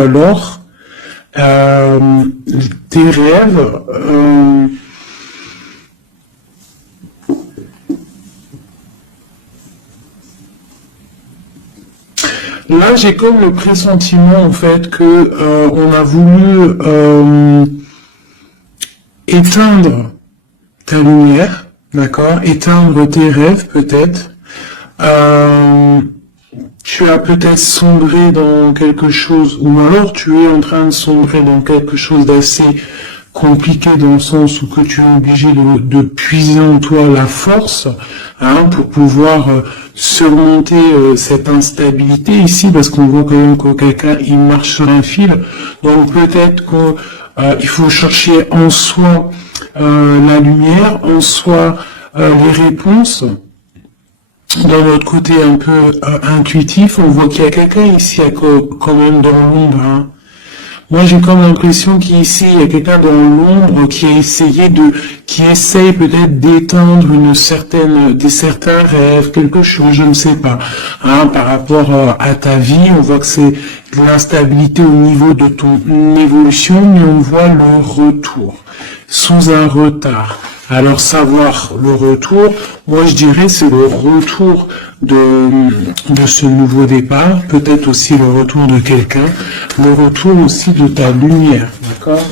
Alors, tes rêves, là j'ai comme le pressentiment en fait que on a voulu éteindre ta lumière, d'accord, éteindre tes rêves peut-être. Tu as peut-être sombré dans quelque chose, ou alors tu es en train de sombrer dans quelque chose d'assez compliqué dans le sens où que tu es obligé de puiser en toi la force pour pouvoir surmonter cette instabilité ici, parce qu'on voit quand même que quelqu'un il marche sur un fil. Donc peut-être qu'il faut chercher en soi la lumière, en soi les réponses. Dans notre côté un peu intuitif, on voit qu'il y a quelqu'un ici quand même dans l'ombre. Moi, j'ai comme l'impression qu'ici, il y a quelqu'un dans l'ombre qui a essayé qui essaye peut-être d'éteindre certains rêves, quelque chose, je ne sais pas. Par rapport à ta vie, on voit que c'est de l'instabilité au niveau de ton évolution, mais on voit le retour, sous un retard. Alors savoir le retour, moi je dirais c'est le retour de ce nouveau départ, peut-être aussi le retour de quelqu'un, le retour aussi de ta lumière, d'accord?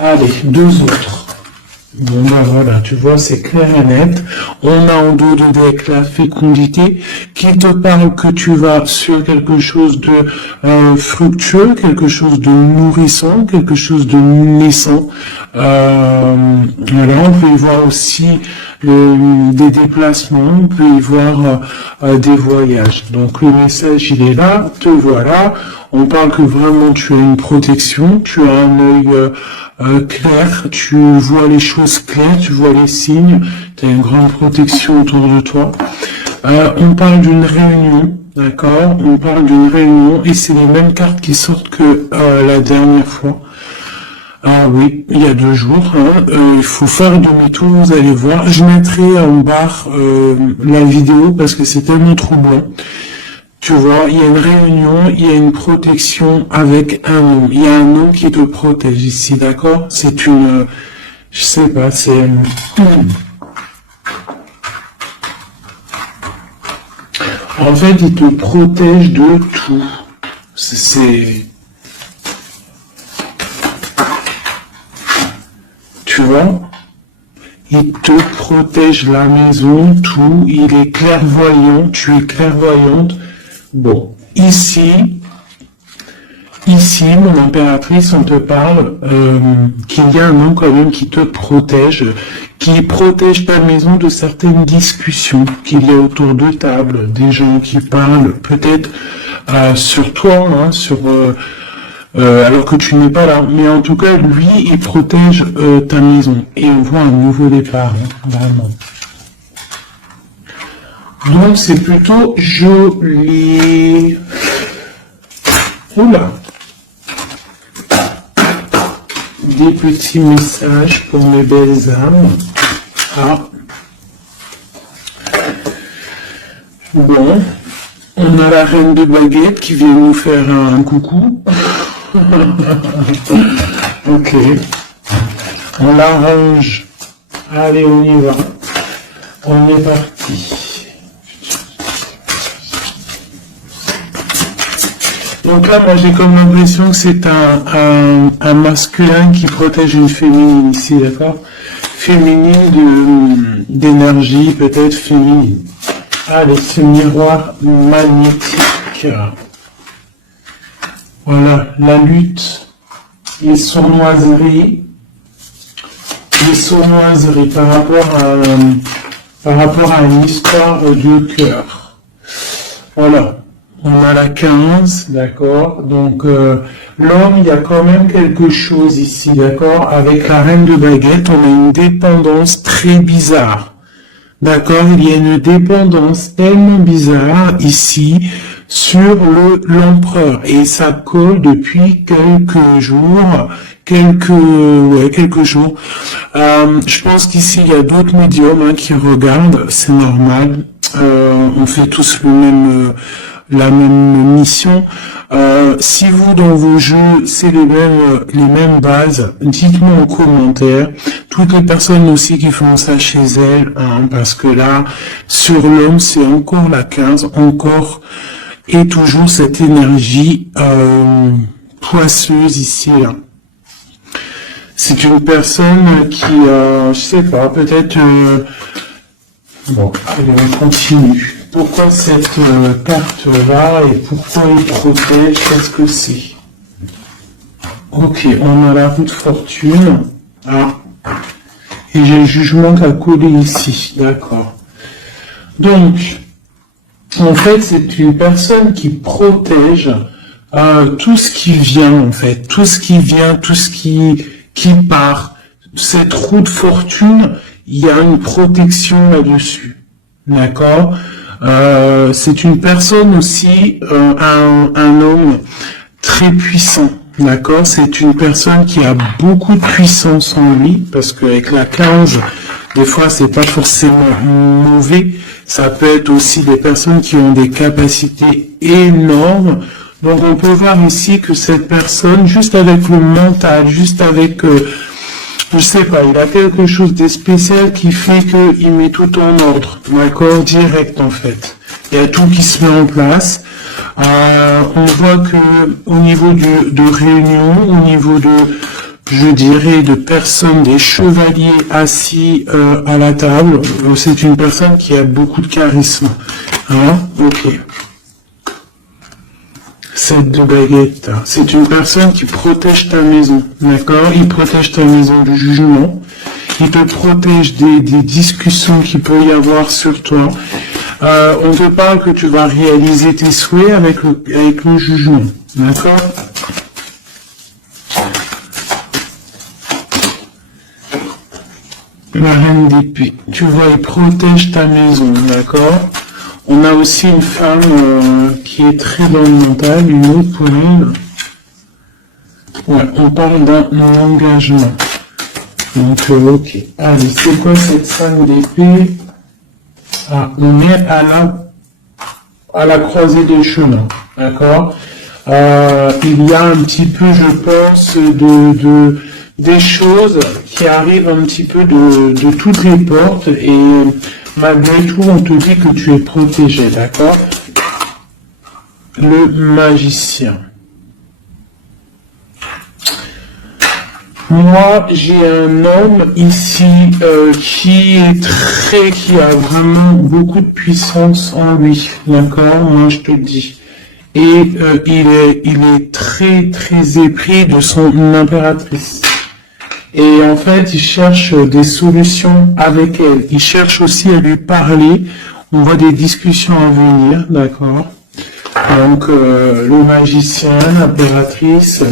Allez, deux autres. Bon ben voilà, tu vois, c'est clair et net. On a en dos de deck la fécondité qui te parle que tu vas sur quelque chose de fructueux, quelque chose de nourrissant, quelque chose de naissant. Voilà, on peut y voir aussi des déplacements, on peut y voir des voyages. Donc le message il est là, te voilà. On parle que vraiment tu as une protection, tu as un œil clair, tu vois les choses claires, tu vois les signes, tu as une grande protection autour de toi. On parle d'une réunion, d'accord? On parle d'une réunion et c'est les mêmes cartes qui sortent que la dernière fois. Ah oui, il y a 2 jours. Il faut faire demi-tour, vous allez voir. Je mettrai en barre la vidéo parce que c'est tellement troublant. Tu vois, il y a une réunion, il y a une protection avec un homme. Il y a un homme qui te protège ici, d'accord? C'est une... je sais pas, c'est... En fait, il te protège de tout. C'est... Tu vois? Il te protège la maison, tout. Il est clairvoyant, tu es clairvoyante. Bon, ici, mon impératrice, on te parle qu'il y a un homme quand même qui te protège, qui protège ta maison de certaines discussions qu'il y a autour de table, des gens qui parlent peut-être sur toi, alors que tu n'es pas là. Mais en tout cas, lui, il protège ta maison. Et on voit un nouveau départ, vraiment. Donc c'est plutôt joli. Oula. Des petits messages pour mes belles âmes. Bon. On a la reine de baguette qui vient nous faire un coucou. Ok. On l'arrange. Allez, on y va. On est parti. Donc là, moi, j'ai comme l'impression que c'est un masculin qui protège une féminine ici, d'accord? Féminine d'énergie, peut-être féminine. Allez, ce miroir magnétique. Voilà, la lutte, les sournoiseries par rapport à une histoire de cœur. Voilà. On a la 15, d'accord? Donc, l'homme, il y a quand même quelque chose ici, d'accord? Avec la reine de baguette, on a une dépendance très bizarre. D'accord? Il y a une dépendance tellement bizarre ici sur l'empereur. Et ça colle depuis quelques jours. Quelques jours. Je pense qu'ici, il y a d'autres médiums qui regardent. C'est normal. On fait tous le même... la même mission. Si vous, dans vos jeux, c'est les mêmes bases, dites-moi en commentaire. Toutes les personnes aussi qui font ça chez elles, hein, parce que là, sur l'homme, c'est encore la 15, encore et toujours cette énergie poisseuse ici, là. C'est une personne qui, je sais pas, peut-être... bon, allez, on continue. Pourquoi cette carte-là et pourquoi il protège? Qu'est-ce que c'est? Ok, on a la roue de fortune. Ah. Et j'ai le jugement qui a collé ici. D'accord. Donc, en fait, c'est une personne qui protège tout ce qui vient, en fait. Tout ce qui vient, tout ce qui part. Cette roue de fortune, il y a une protection là-dessus. D'accord? C'est une personne aussi, un homme très puissant. D'accord? C'est une personne qui a beaucoup de puissance en lui, parce qu'avec la 15, des fois, c'est pas forcément mauvais. Ça peut être aussi des personnes qui ont des capacités énormes. Donc, on peut voir ici que cette personne, juste avec le mental, juste avec... je sais pas, il a quelque chose de spécial qui fait qu'il met tout en ordre, d'accord, direct en fait. Il y a tout qui se met en place. On voit que au niveau de réunion, au niveau de, je dirais, de personnes, des chevaliers assis à la table, c'est une personne qui a beaucoup de charisme. Hein, ok. 7 de baguette, c'est une personne qui protège ta maison, d'accord? Il protège ta maison du jugement, il te protège des discussions qu'il peut y avoir sur toi. On te parle que tu vas réaliser tes souhaits avec le jugement, d'accord? La reine d'épée, tu vois, il protège ta maison, d'accord? On a aussi une femme qui est très dans le mental, une autre pour elle. Ouais, on parle d'un engagement. Donc, ok. Allez, c'est quoi cette 5 d'épée? Ah, on est à la croisée des chemins, d'accord? Il y a un petit peu, je pense, des choses qui arrivent un petit peu de toutes les portes et malgré tout, on te dit que tu es protégé, d'accord? Le magicien. Moi, j'ai un homme ici qui a vraiment beaucoup de puissance en lui, d'accord? Moi, je te le dis. Et il est très, très épris de son impératrice. Et en fait, il cherche des solutions avec elle. Il cherche aussi à lui parler. On voit des discussions à venir, d'accord? Donc, le magicien, l'impératrice,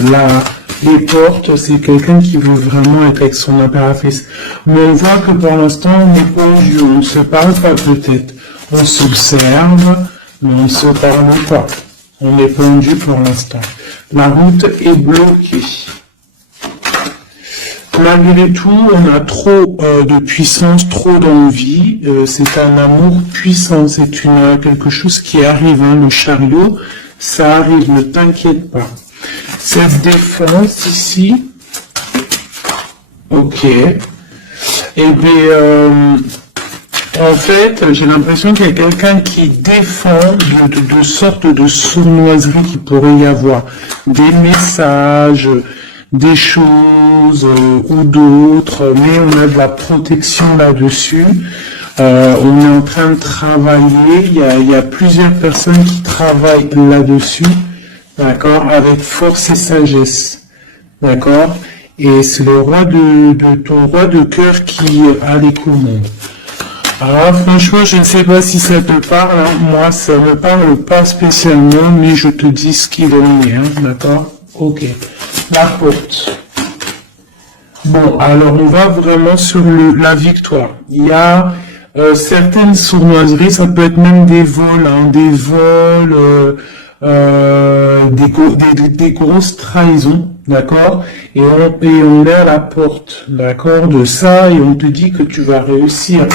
les portes, c'est quelqu'un qui veut vraiment être avec son impératrice. Mais on voit que pour l'instant, on est pendu. On ne se parle pas peut-être. On s'observe, mais on ne se parle pas. On est pendu pour l'instant. La route est bloquée. Malgré tout, on a trop de puissance, trop d'envie. C'est un amour puissant. C'est quelque chose qui arrive. Hein, le chariot, ça arrive. Ne t'inquiète pas. Cette défense ici, ok. Et bien, en fait, j'ai l'impression qu'il y a quelqu'un qui défend de sortes de sournoiseries qu'il pourrait y avoir, des messages, des choses ou d'autres, mais on a de la protection là-dessus. On est en train de travailler, il y a plusieurs personnes qui travaillent là-dessus, d'accord, avec force et sagesse, d'accord, et c'est le roi ton roi de cœur qui a les commandes. Alors franchement, je ne sais pas si ça te parle, hein. Moi ça me parle pas spécialement, mais je te dis ce qu'il en est, hein, d'accord. Ok, la porte. Bon, alors on va vraiment sur la victoire. Il y a certaines sournoiseries, ça peut être même des vols, hein, des grosses trahisons, d'accord, et on est à la porte, d'accord, de ça, et on te dit que tu vas réussir.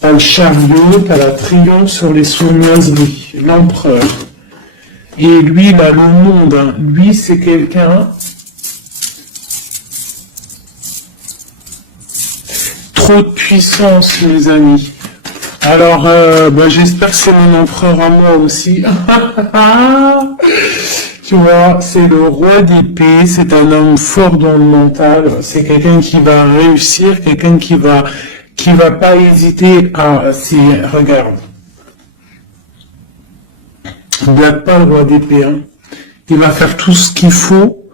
T'as le chariot, t'as la triomphe sur les sournoiseries, l'empereur. Et lui, il a le monde. Hein. Lui, c'est quelqu'un... Trop de puissance, mes amis. Alors, j'espère que c'est mon empereur à moi aussi. Tu vois, c'est le roi d'épée, c'est un homme fort dans le mental, c'est quelqu'un qui va réussir, quelqu'un qui va pas hésiter à... Regarde. Il n'a pas le roi d'épée, hein. Il va faire tout ce qu'il faut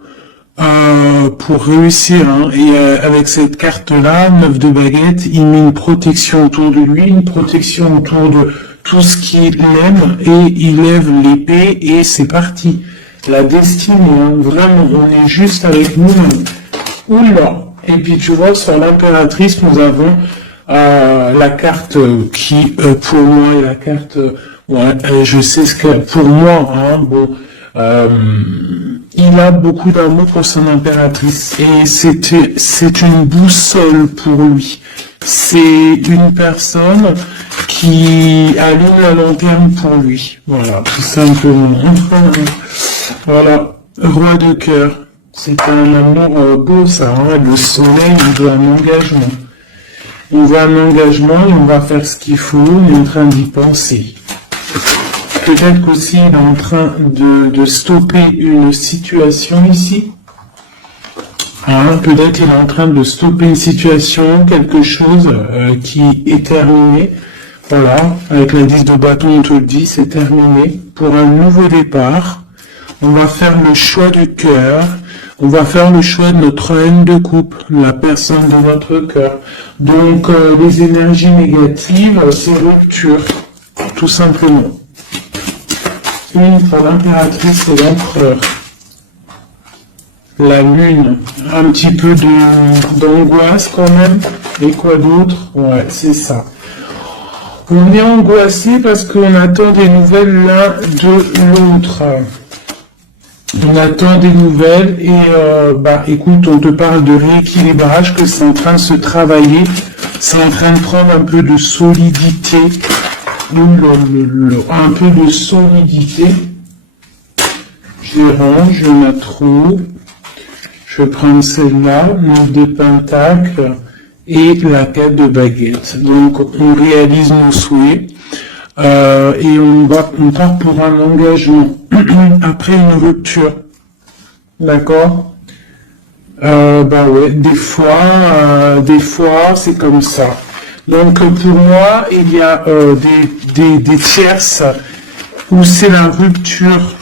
pour réussir, hein. Et avec cette carte-là, 9 de baguette, il met une protection autour de lui, une protection autour de tout ce qu'il aime, et il lève l'épée, et c'est parti. La destinée, hein. Vraiment, on est juste avec nous-mêmes. Oula. Et puis tu vois, sur l'impératrice, nous avons la carte qui, pour moi, est la carte... je sais ce que... Pour moi, hein, bon... il a beaucoup d'amour pour son impératrice et c'est une boussole pour lui. C'est une personne qui allume la lanterne pour lui. Voilà, tout simplement. Voilà, roi de cœur. C'est un amour beau, ça. Hein. Le soleil, il veut un engagement. On veut un engagement et on va faire ce qu'il faut. On est en train d'y penser. Peut-être qu'aussi il est en train de stopper une situation ici. Hein, peut-être qu'il est en train de stopper une situation, quelque chose qui est terminé. Voilà, avec l'indice de bâton, on te le dit, c'est terminé. Pour un nouveau départ, on va faire le choix du cœur. On va faire le choix de notre haine de coupe, la personne de notre cœur. Donc, les énergies négatives, c'est rupture, tout simplement. Une pour l'impératrice et l'empereur. La lune, un petit peu d'angoisse quand même. Et quoi d'autre? Ouais, c'est ça. On est angoissé parce qu'on attend des nouvelles l'un de l'autre. On attend des nouvelles et écoute, on te parle de rééquilibrage, que c'est en train de se travailler. C'est en train de prendre un peu de solidité. Un peu de solidité. Je range, il y en a trop. Je vais prendre celle-là, 9 de pentacle et la 4 de baguette. Donc on réalise nos souhaits et on part pour un engagement après une rupture. D'accord? Des fois c'est comme ça. Donc pour moi, il y a des tierces où c'est la rupture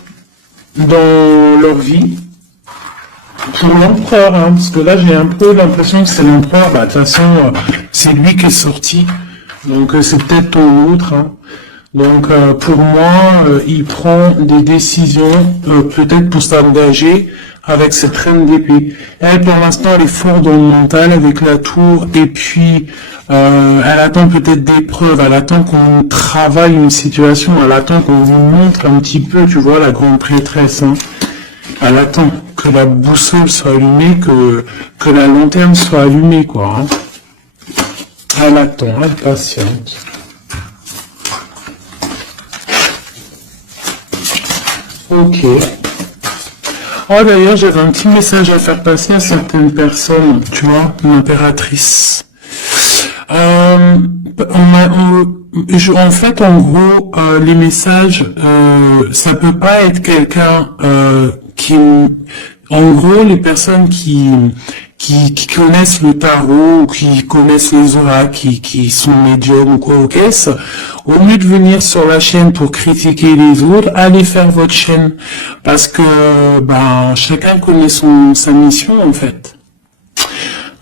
dans leur vie. Pour l'empereur, hein, parce que là j'ai un peu l'impression que c'est l'empereur, de toute façon c'est lui qui est sorti, donc c'est peut-être ton autre. Hein. Donc pour moi, il prend des décisions peut-être pour s'engager avec cette reine d'épée. Elle pour l'instant elle est forte dans le mental avec la tour et puis elle attend peut-être des preuves, elle attend qu'on travaille une situation, elle attend qu'on vous montre un petit peu, tu vois, la grande prêtresse. Hein. Elle attend que la boussole soit allumée, que la lanterne soit allumée, quoi. Hein. Elle attend, elle patiente. Ok. Oh d'ailleurs, j'avais un petit message à faire passer à certaines personnes, tu vois, l'impératrice. En fait, en gros, les messages, ça peut pas être quelqu'un qui, en gros, les personnes qui connaissent le tarot, ou qui connaissent les oracles, qui sont médiums ou quoi au caisse, au lieu de venir sur la chaîne pour critiquer les autres, allez faire votre chaîne, parce que chacun connaît sa mission en fait.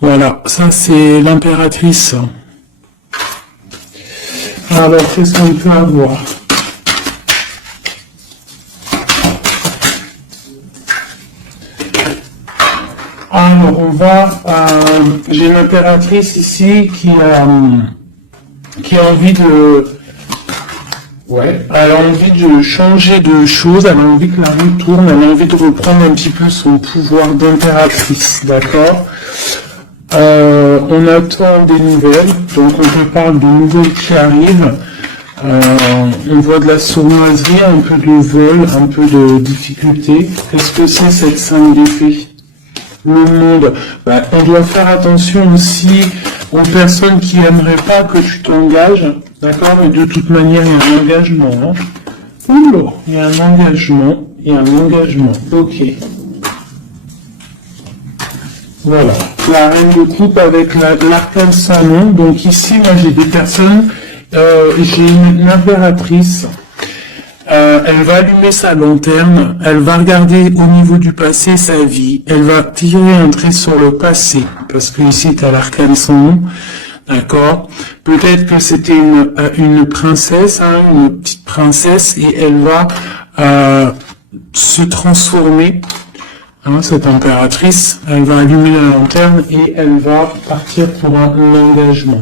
Voilà, ça c'est l'impératrice. Alors, qu'est-ce qu'on peut avoir? Alors, on va... j'ai une impératrice ici qui a envie de... Ouais, elle a envie de changer de choses, elle a envie que la roue tourne, elle a envie de reprendre un petit peu son pouvoir d'impératrice, d'accord? On attend des nouvelles, donc on te parle de nouvelles qui arrivent. On voit de la sournoiserie, un peu de vol, un peu de difficulté. Qu'est-ce que c'est cette 5 d'épée? Le monde. Bah, on doit faire attention aussi aux personnes qui aimeraient pas que tu t'engages, d'accord? Mais de toute manière, il y a un engagement. Hein. Oula, il y a un engagement. Il y a un engagement. Ok. Voilà. La reine de coupe avec l'arcane sans nom. Donc ici, moi, j'ai des personnes. J'ai une impératrice. Elle va allumer sa lanterne, elle va regarder au niveau du passé sa vie, elle va tirer un trait sur le passé, parce que ici tu as l'arcane sans nom, d'accord? Peut-être que c'était une princesse, hein, une petite princesse, et elle va se transformer, hein, cette impératrice, elle va allumer la lanterne et elle va partir pour un engagement.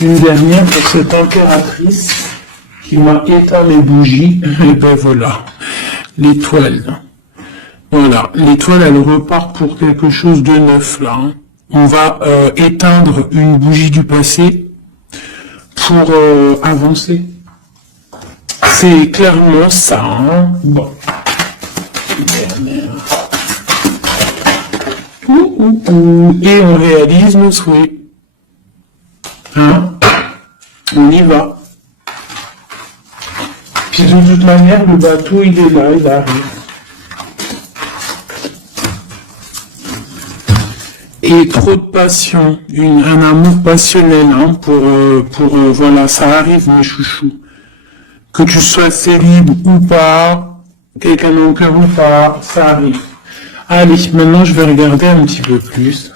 Une dernière pour cette impératrice qui m'a éteint les bougies, et ben voilà, l'étoile. Voilà, l'étoile, elle repart pour quelque chose de neuf, là. Hein. On va éteindre une bougie du passé pour avancer. C'est clairement ça, hein. Bon. Et on réalise nos souhaits. Hein? On y va. Puis de toute manière, le bateau, il est là, il arrive. Et trop de passion, un amour passionnel, hein, voilà, ça arrive, mes chouchous. Que tu sois célib ou pas, quelqu'un dans le cœur ou pas, ça arrive. Allez, maintenant je vais regarder un petit peu plus.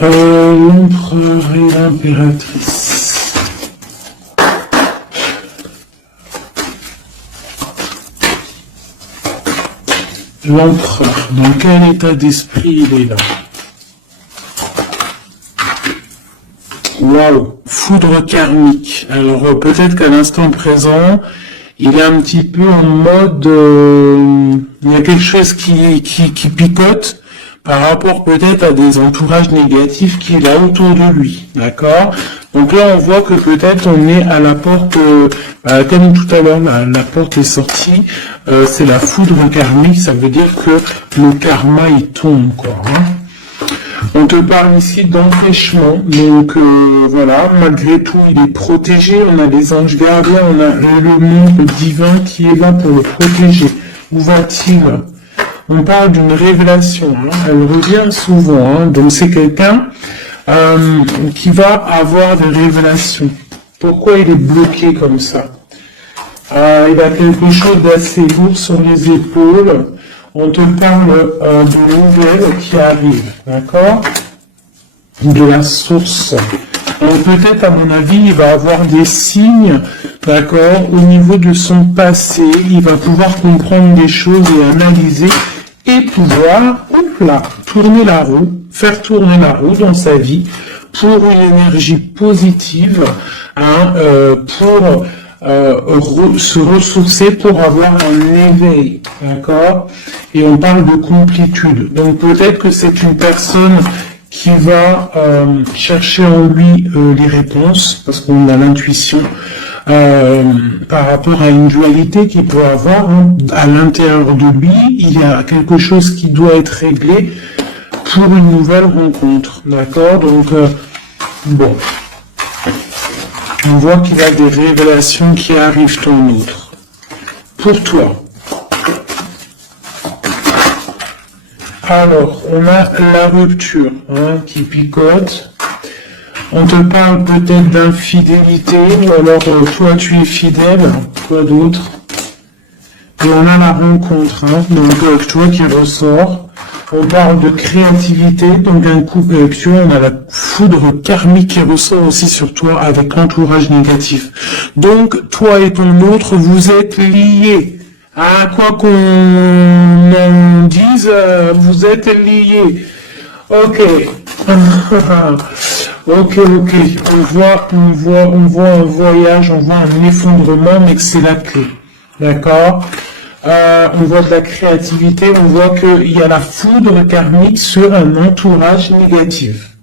L'empereur et l'impératrice. L'empereur, dans quel état d'esprit il est là? Waouh, foudre karmique. Alors peut-être qu'à l'instant présent, il est un petit peu en mode, il y a quelque chose qui picote par rapport peut-être à des entourages négatifs qu'il a autour de lui, d'accord? Donc là, on voit que peut-être on est à la porte, comme tout à l'heure, la porte est sortie, c'est la foudre karmique, ça veut dire que le karma, il tombe, quoi. Hein. On te parle ici d'empêchement, donc voilà, malgré tout, il est protégé, on a les anges gardiens, on a le monde divin qui est là pour le protéger. Où va-t-il? On parle d'une révélation, hein, elle revient souvent, hein, donc c'est quelqu'un qui va avoir des révélations. Pourquoi il est bloqué comme ça? Il a quelque chose d'assez lourd sur les épaules. On te parle de nouvelles qui arrivent, d'accord? De la source. Donc peut-être, à mon avis, il va avoir des signes, d'accord, au niveau de son passé. Il va pouvoir comprendre des choses et analyser et pouvoir, là, tourner la roue, faire tourner la roue dans sa vie pour une énergie positive, hein, pour se ressourcer, pour avoir un éveil, d'accord? Et on parle de complétude. Donc peut-être que c'est une personne qui va chercher en lui les réponses, parce qu'on a l'intuition, par rapport à une dualité qu'il peut avoir, hein, à l'intérieur de lui, il y a quelque chose qui doit être réglé pour une nouvelle rencontre, d'accord? Donc, bon, on voit qu'il y a des révélations qui arrivent ton autre. Pour toi. Alors, on a la rupture, hein, qui picote. On te parle peut-être d'infidélité, ou alors toi tu es fidèle, quoi d'autre? Et on a la rencontre, hein, donc toi qui ressort. On parle de créativité, donc un couple avec toi, on a la foudre karmique qui ressort aussi sur toi avec l'entourage négatif. Donc, toi et ton autre, vous êtes liés. À quoi qu'on en dise, vous êtes liés. Ok. Ok. On voit un voyage, on voit un effondrement, mais que c'est la clé. D'accord? On voit de la créativité, on voit qu'il y a la foudre karmique sur un entourage négatif.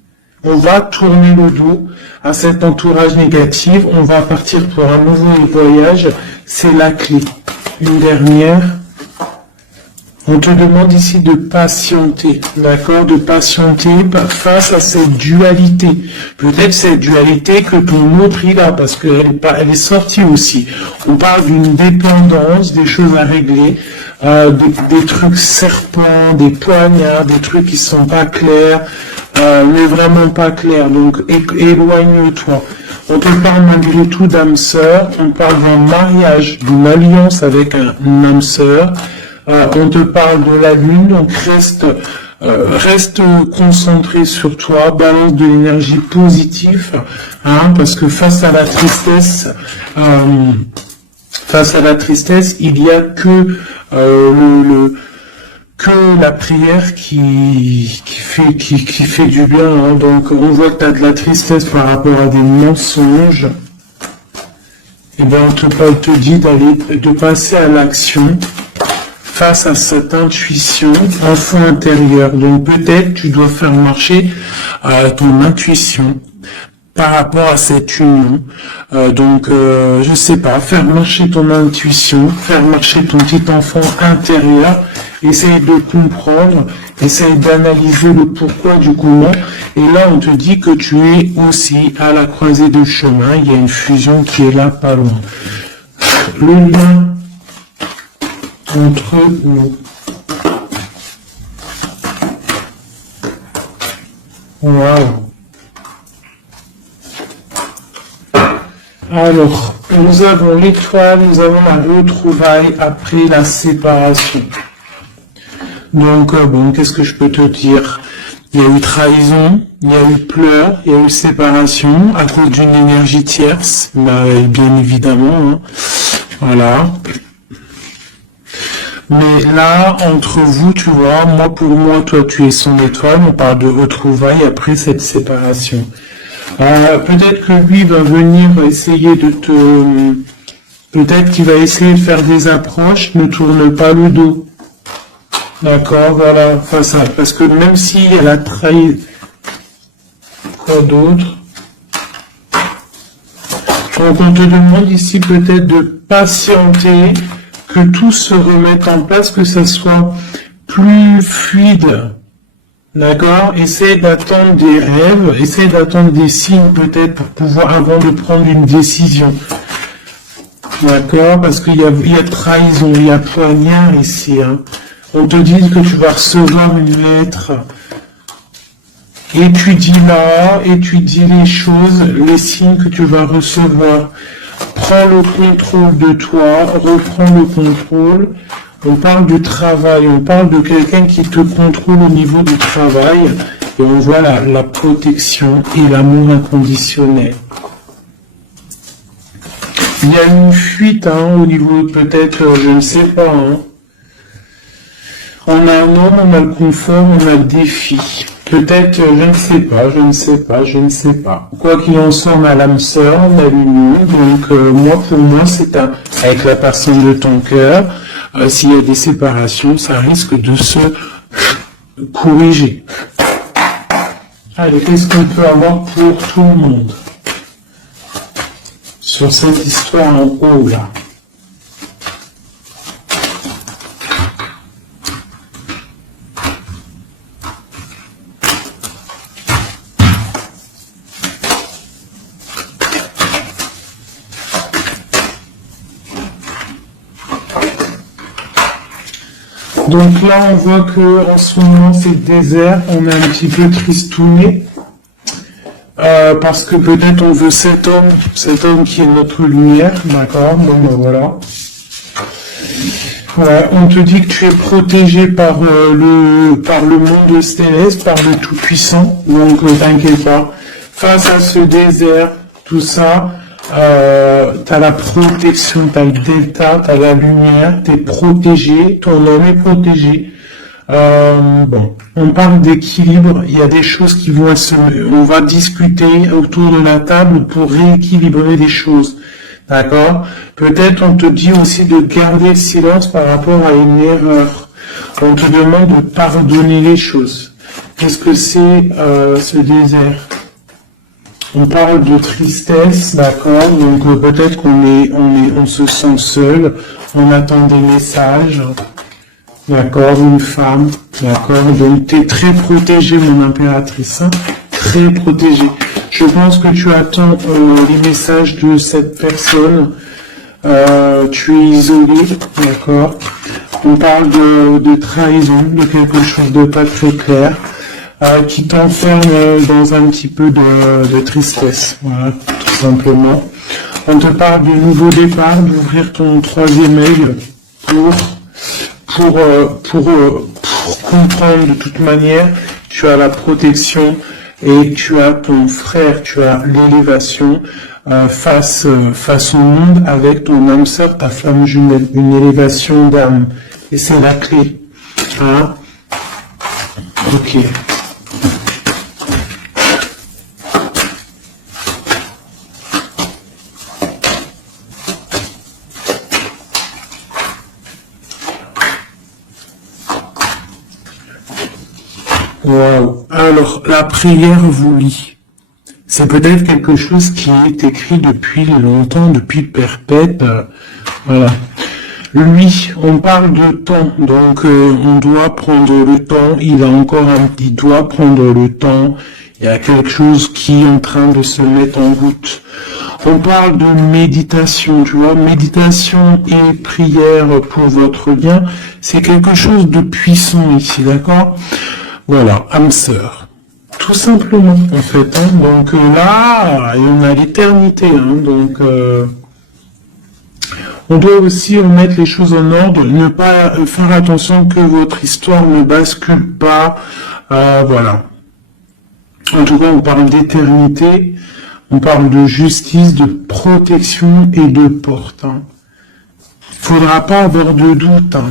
on va tourner le dos à cet entourage négatif, on va partir pour un nouveau voyage, c'est la clé. Une dernière. On te demande ici de patienter, d'accord, de patienter face à cette dualité. Peut-être cette dualité que ton autre il a, parce elle est sortie aussi. On parle d'une dépendance, des choses à régler, des trucs serpents, des poignards, des trucs qui sont pas clairs, mais vraiment pas clairs. Donc éloigne-toi. On te parle malgré tout d'âme sœur, on parle d'un mariage, d'une alliance avec un âme sœur. On te parle de la lune, donc reste concentré sur toi, balance de l'énergie positive, hein, parce que face à la tristesse, il y a que la prière qui fait du bien, hein. Donc on voit que tu as de la tristesse par rapport à des mensonges. Et bien on te dit de passer à l'action face à cette intuition, enfant intérieur. Donc peut-être tu dois faire marcher ton intuition par rapport à cette union. Je sais pas, faire marcher ton intuition, faire marcher ton petit enfant intérieur, essaye de comprendre, essaye d'analyser le pourquoi du comment. Et là, on te dit que tu es aussi à la croisée de chemin. Il y a une fusion qui est là, pas loin. Le lien entre nous. Wow. Alors, nous avons l'étoile, nous avons la retrouvaille après la séparation. Donc, qu'est-ce que je peux te dire? Il y a eu trahison, il y a eu pleurs, il y a eu séparation à cause d'une énergie tierce, bien évidemment. Hein. Voilà. Mais là, entre vous, tu vois, pour moi, toi, tu es son étoile, on parle de retrouvailles après cette séparation. Peut-être que lui va venir essayer peut-être qu'il va essayer de faire des approches, ne tourne pas le dos. D'accord, voilà, parce que même si elle a trahi, quoi d'autre? Donc on te demande ici peut-être de patienter, que tout se remette en place, que ça soit plus fluide. D'accord? Essaye d'attendre des rêves, essaye d'attendre des signes peut-être pour pouvoir, avant de prendre une décision. D'accord? Parce qu'il y a trahison, il y a poignard ici. Hein. On te dit que tu vas recevoir une lettre. Étudie-la, étudie les choses, les signes que tu vas recevoir. Prends le contrôle de toi, reprends le contrôle. On parle du travail, on parle de quelqu'un qui te contrôle au niveau du travail. Et on voit la protection et l'amour inconditionnel. Il y a une fuite au niveau peut-être, je ne sais pas. On a un homme, on a le confort, on a le défi. Peut-être, je ne sais pas. Quoi qu'il en soit, on a l'âme sœur, on a l'union. Donc, pour moi, c'est avec la personne de ton cœur. S'il y a des séparations, ça risque de se corriger. Allez, qu'est-ce qu'on peut avoir pour tout le monde sur cette histoire en haut, là? Donc là, on voit que en ce moment, c'est désert, on est un petit peu tristouné, parce que peut-être on veut cet homme qui est notre lumière, d'accord? Donc voilà. Ouais, on te dit que tu es protégé par le monde céleste, par le Tout-Puissant, donc ne t'inquiète pas. Face à ce désert, tout ça, t'as la protection, t'as le delta, t'as la lumière, t'es protégé, ton homme est protégé. On parle d'équilibre, il y a des choses qui vont on va discuter autour de la table pour rééquilibrer les choses. D'accord? Peut-être on te dit aussi de garder le silence par rapport à une erreur. On te demande de pardonner les choses. Qu'est-ce que c'est ce désert? On parle de tristesse, d'accord, donc peut-être on se sent seul, on attend des messages, d'accord, une femme, d'accord, donc tu es très protégée, mon impératrice, hein, très protégée. Je pense que tu attends les messages de cette personne, tu es isolé, d'accord. On parle de trahison, de quelque chose de pas très clair, qui t'enferme dans un petit peu de tristesse, voilà, tout simplement. On te parle de nouveau départ, d'ouvrir ton troisième œil pour comprendre de toute manière, tu as la protection et tu as ton frère, tu as l'élévation face au monde avec ton âme sœur, ta flamme jumelle, une élévation d'âme. Et c'est la clé. Hein? Ok. Wow. Alors, la prière vous lie. C'est peut-être quelque chose qui est écrit depuis longtemps, depuis perpète. Voilà. Lui, on parle de temps, donc on doit prendre le temps, il doit prendre le temps, il y a quelque chose qui est en train de se mettre en route. On parle de méditation, tu vois, méditation et prière pour votre bien, c'est quelque chose de puissant ici, d'accord? Voilà, âme sœur. Tout simplement, en fait, hein. Donc là, on a l'éternité, hein, donc... On doit aussi remettre les choses en ordre, ne pas faire attention que votre histoire ne bascule pas, voilà. En tout cas, on parle d'éternité, on parle de justice, de protection et de porte. Hein. Faudra pas avoir de doute. Hein.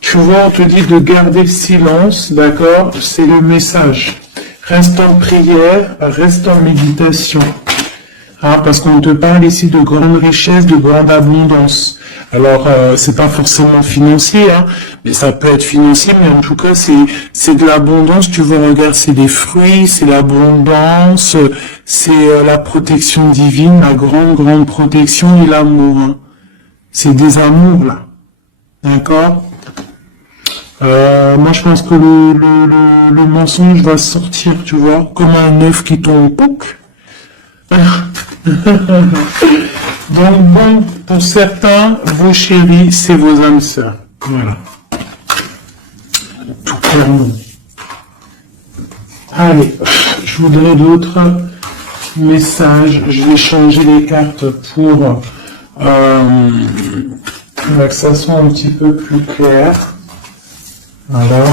Tu vois, on te dit de garder le silence, d'accord? C'est le message. Reste en prière, reste en méditation. Hein, parce qu'on te parle ici de grande richesse, de grande abondance. Alors, c'est pas forcément financier, hein, mais ça peut être financier, mais en tout cas, c'est de l'abondance. Tu vois, regarde, c'est des fruits, c'est l'abondance, c'est la protection divine, la grande protection et l'amour. Hein. C'est des amours, là. D'accord? Moi, je pense que le mensonge va sortir, tu vois, comme un œuf qui tombe, pouc. Donc bon, pour certains, vos chéris, c'est vos âmes sœurs. Voilà. Tout clairement. Allez, je voudrais d'autres messages. Je vais changer les cartes pour que ça soit un petit peu plus clair. Voilà.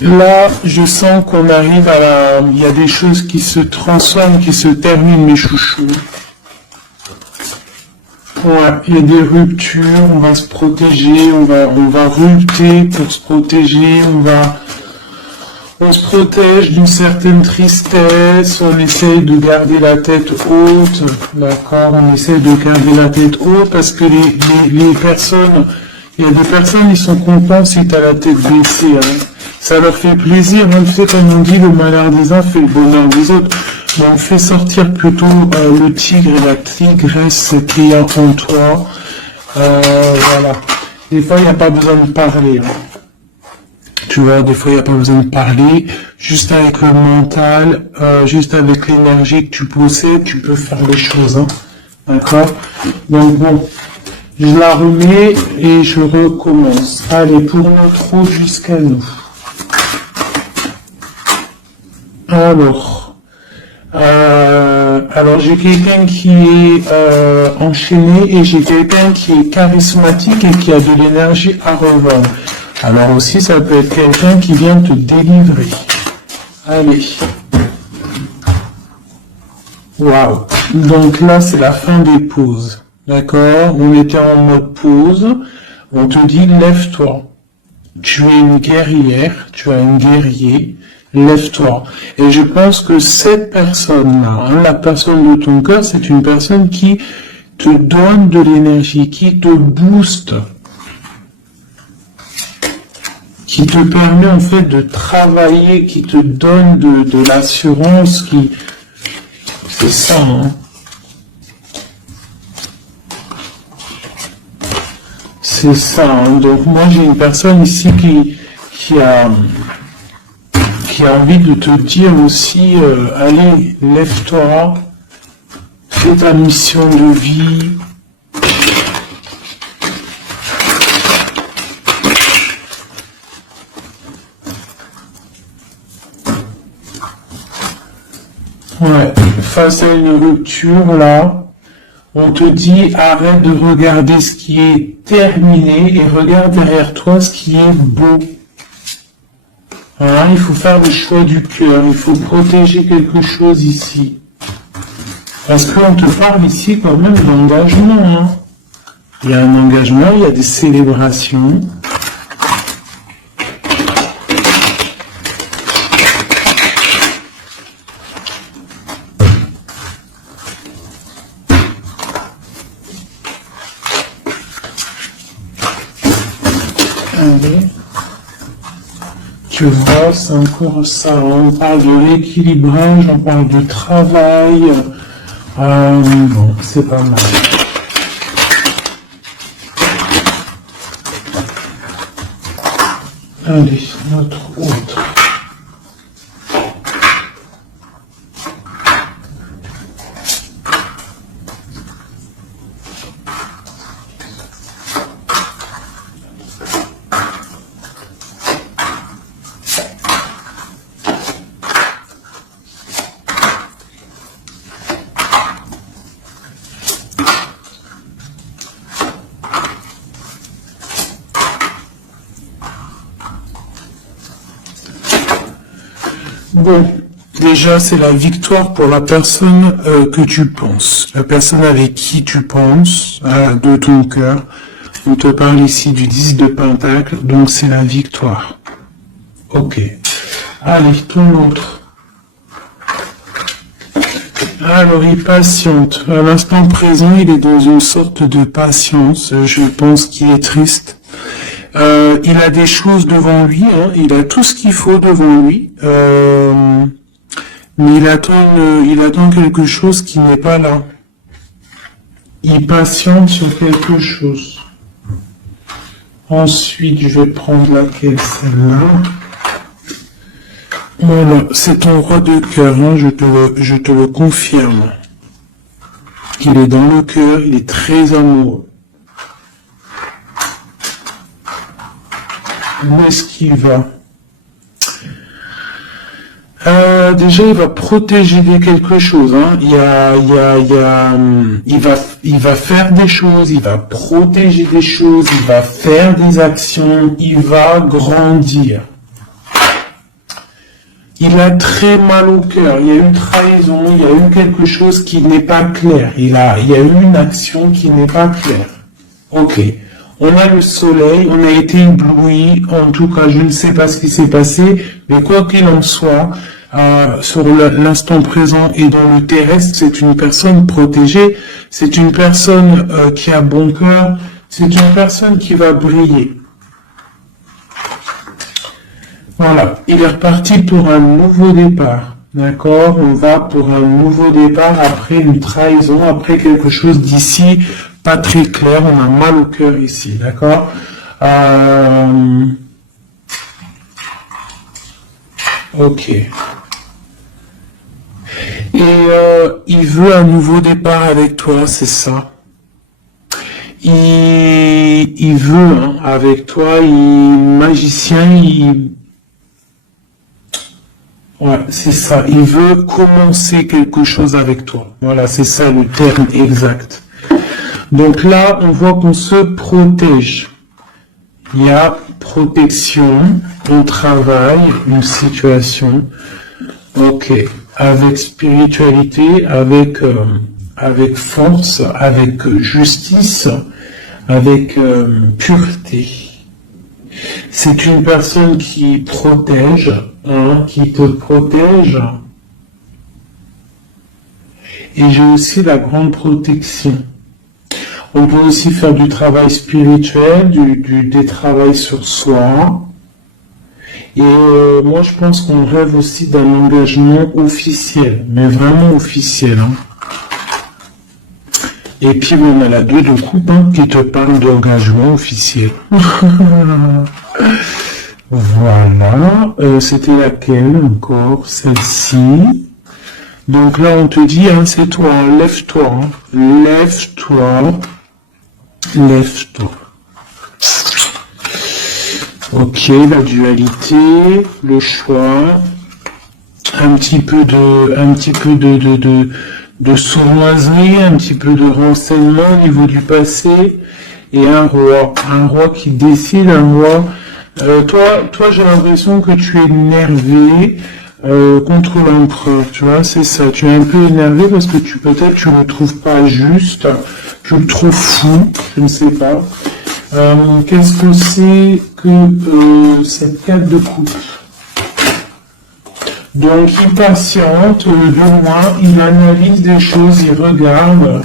Là, je sens qu'on arrive à la... Il y a des choses qui se transforment, qui se terminent, mes chouchous. Ouais, il y a des ruptures, on va se protéger, on va lutter pour se protéger, on se protège d'une certaine tristesse, on essaye de garder la tête haute, d'accord, on essaye de garder la tête haute parce que les personnes, il y a des personnes, ils sont contents si tu as la tête baissée, hein. Ça leur fait plaisir, hein. Tu sais, comme on dit, le malheur des uns fait le bonheur des autres. Mais on fait sortir plutôt le tigre et la tigresse qui est en toi. Voilà. Des fois, il n'y a pas besoin de parler. Hein. Tu vois, des fois, il n'y a pas besoin de parler. Juste avec le mental, juste avec l'énergie que tu possèdes, tu peux faire les choses. Hein. D'accord? Donc bon, je la remets et je recommence. Allez, pour notre route jusqu'à nous. Alors j'ai quelqu'un qui est enchaîné et j'ai quelqu'un qui est charismatique et qui a de l'énergie à revendre. Alors aussi, ça peut être quelqu'un qui vient te délivrer. Allez. Waouh. Donc là, c'est la fin des pauses. D'accord? On était en mode pause. On te dit, lève-toi. Tu es une guerrière, tu es un guerrier. Lève-toi. Et je pense que cette personne-là, hein, la personne de ton cœur, c'est une personne qui te donne de l'énergie, qui te booste, qui te permet en fait de travailler, qui te donne de l'assurance, qui... C'est ça, hein. C'est ça, hein. Donc moi j'ai une personne ici qui a envie de te dire aussi, allez, lève-toi, fais ta mission de vie. Ouais, face à une rupture, là, on te dit arrête de regarder ce qui est terminé et regarde derrière toi ce qui est beau. Hein, il faut faire le choix du cœur, il faut protéger quelque chose ici. Parce qu'on te parle ici quand même d'engagement. Hein. Il y a un engagement, il y a des célébrations. Allez. Tu vois, c'est encore ça. On parle de rééquilibrage, on parle du travail. Bon, c'est pas mal. Allez, notre autre. Bon, déjà c'est la victoire pour la personne que tu penses, la personne avec qui tu penses, de ton cœur. On te parle ici du 10 de Pentacle, donc c'est la victoire. Ok. Allez, ton autre. Alors il patiente. À l'instant présent, il est dans une sorte de patience. Je pense qu'il est triste. Il a des choses devant lui, hein, il a tout ce qu'il faut devant lui, mais il attend quelque chose qui n'est pas là. Il patiente sur quelque chose. Ensuite, je vais prendre laquelle, celle-là. Voilà, c'est ton roi de cœur, hein, je te le confirme. Il est dans le cœur, il est très amoureux. Où est-ce qu'il va? Déjà, il va protéger quelque chose. Hein. Il va faire des choses, il va protéger des choses, il va faire des actions, il va grandir. Il a très mal au cœur. Il y a une trahison, il y a eu quelque chose qui n'est pas clair. Il y a eu une action qui n'est pas claire. Ok. On a le soleil, on a été ébloui, en tout cas je ne sais pas ce qui s'est passé, mais quoi qu'il en soit, sur l'instant présent et dans le terrestre, c'est une personne protégée, c'est une personne qui a bon cœur, c'est une personne qui va briller. Voilà, il est reparti pour un nouveau départ, d'accord? On va pour un nouveau départ après une trahison, après quelque chose d'ici, pas très clair, on a mal au cœur ici, d'accord? Ok. Et il veut un nouveau départ avec toi, c'est ça. Il veut, hein, avec toi, magicien, ouais, c'est ça. Il veut commencer quelque chose avec toi. Voilà, c'est ça le terme exact. Donc là, on voit qu'on se protège. il y a protection, on travaille, une situation, ok, avec spiritualité, avec force, avec justice, avec pureté. C'est une personne qui protège, hein, qui te protège. Et j'ai aussi la grande protection. On peut aussi faire du travail spirituel, des travails sur soi. Et moi, je pense qu'on rêve aussi d'un engagement officiel, mais vraiment officiel. Hein. Et puis, on a la 2 de coupe hein, qui te parle d'engagement officiel. Voilà. C'était laquelle encore? Celle-ci. Donc là, on te dit, hein, c'est toi, hein, lève-toi, hein, lève-toi, lève-toi. Ok, la dualité, le choix, un petit peu de sournoiserie, un petit peu de renseignement au niveau du passé, et un roi qui décide, un roi. Toi, j'ai l'impression que tu es énervé. Contre l'empereur, tu vois, c'est ça. Tu es un peu énervé parce que peut-être tu le trouves pas juste, tu le trouves fou, je ne sais pas. Qu'est-ce que c'est que cette 4 de coupe? Donc il patiente de loin, il analyse des choses, il regarde,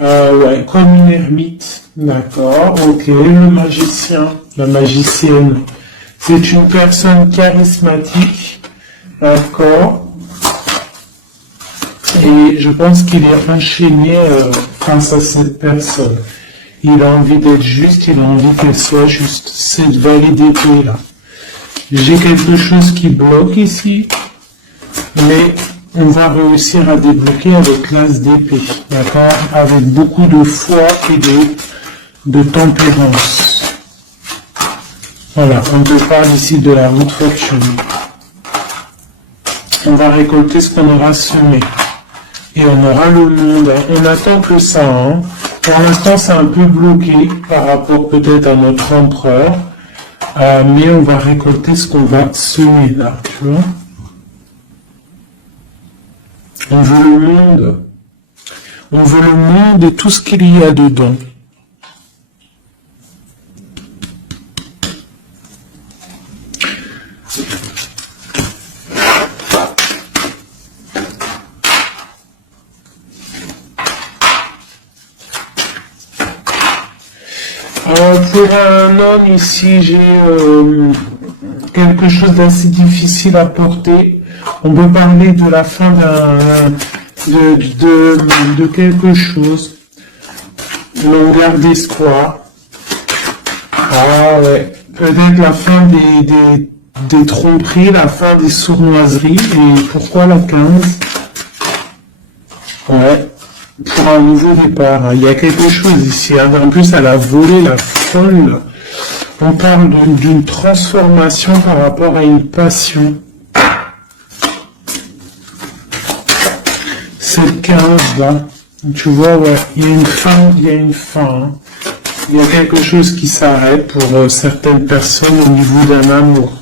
ouais, comme une ermite, d'accord, ok. Le magicien, la magicienne, c'est une personne charismatique. D'accord. Et je pense qu'il est enchaîné face à cette personne. Il a envie d'être juste, il a envie qu'elle soit juste. Cette validité là. J'ai quelque chose qui bloque ici, mais on va réussir à débloquer avec l'as d'épée. D'accord. Avec beaucoup de foi et de tempérance. Voilà, on te parle ici de la route fortune. On va récolter ce qu'on aura semé. Et on aura le monde. On n'attend que ça. Hein. Pour l'instant, c'est un peu bloqué par rapport peut-être à notre empereur. Mais on va récolter ce qu'on va semer là. Tu vois. On veut le monde. On veut le monde et tout ce qu'il y a dedans. Pour un homme ici, j'ai quelque chose d'assez difficile à porter. On peut parler de la fin de quelque chose. Longueur d'espoir. Ah ouais. Peut-être la fin des tromperies, la fin des sournoiseries. Et pourquoi la 15? Ouais. Pour un nouveau départ, hein. Il y a quelque chose ici. Hein. En plus, elle a volé la folle. On parle d'une transformation par rapport à une passion. Cette 15 là, tu vois, ouais, il y a une fin, il y a une fin. Hein. Il y a quelque chose qui s'arrête pour certaines personnes au niveau d'un amour.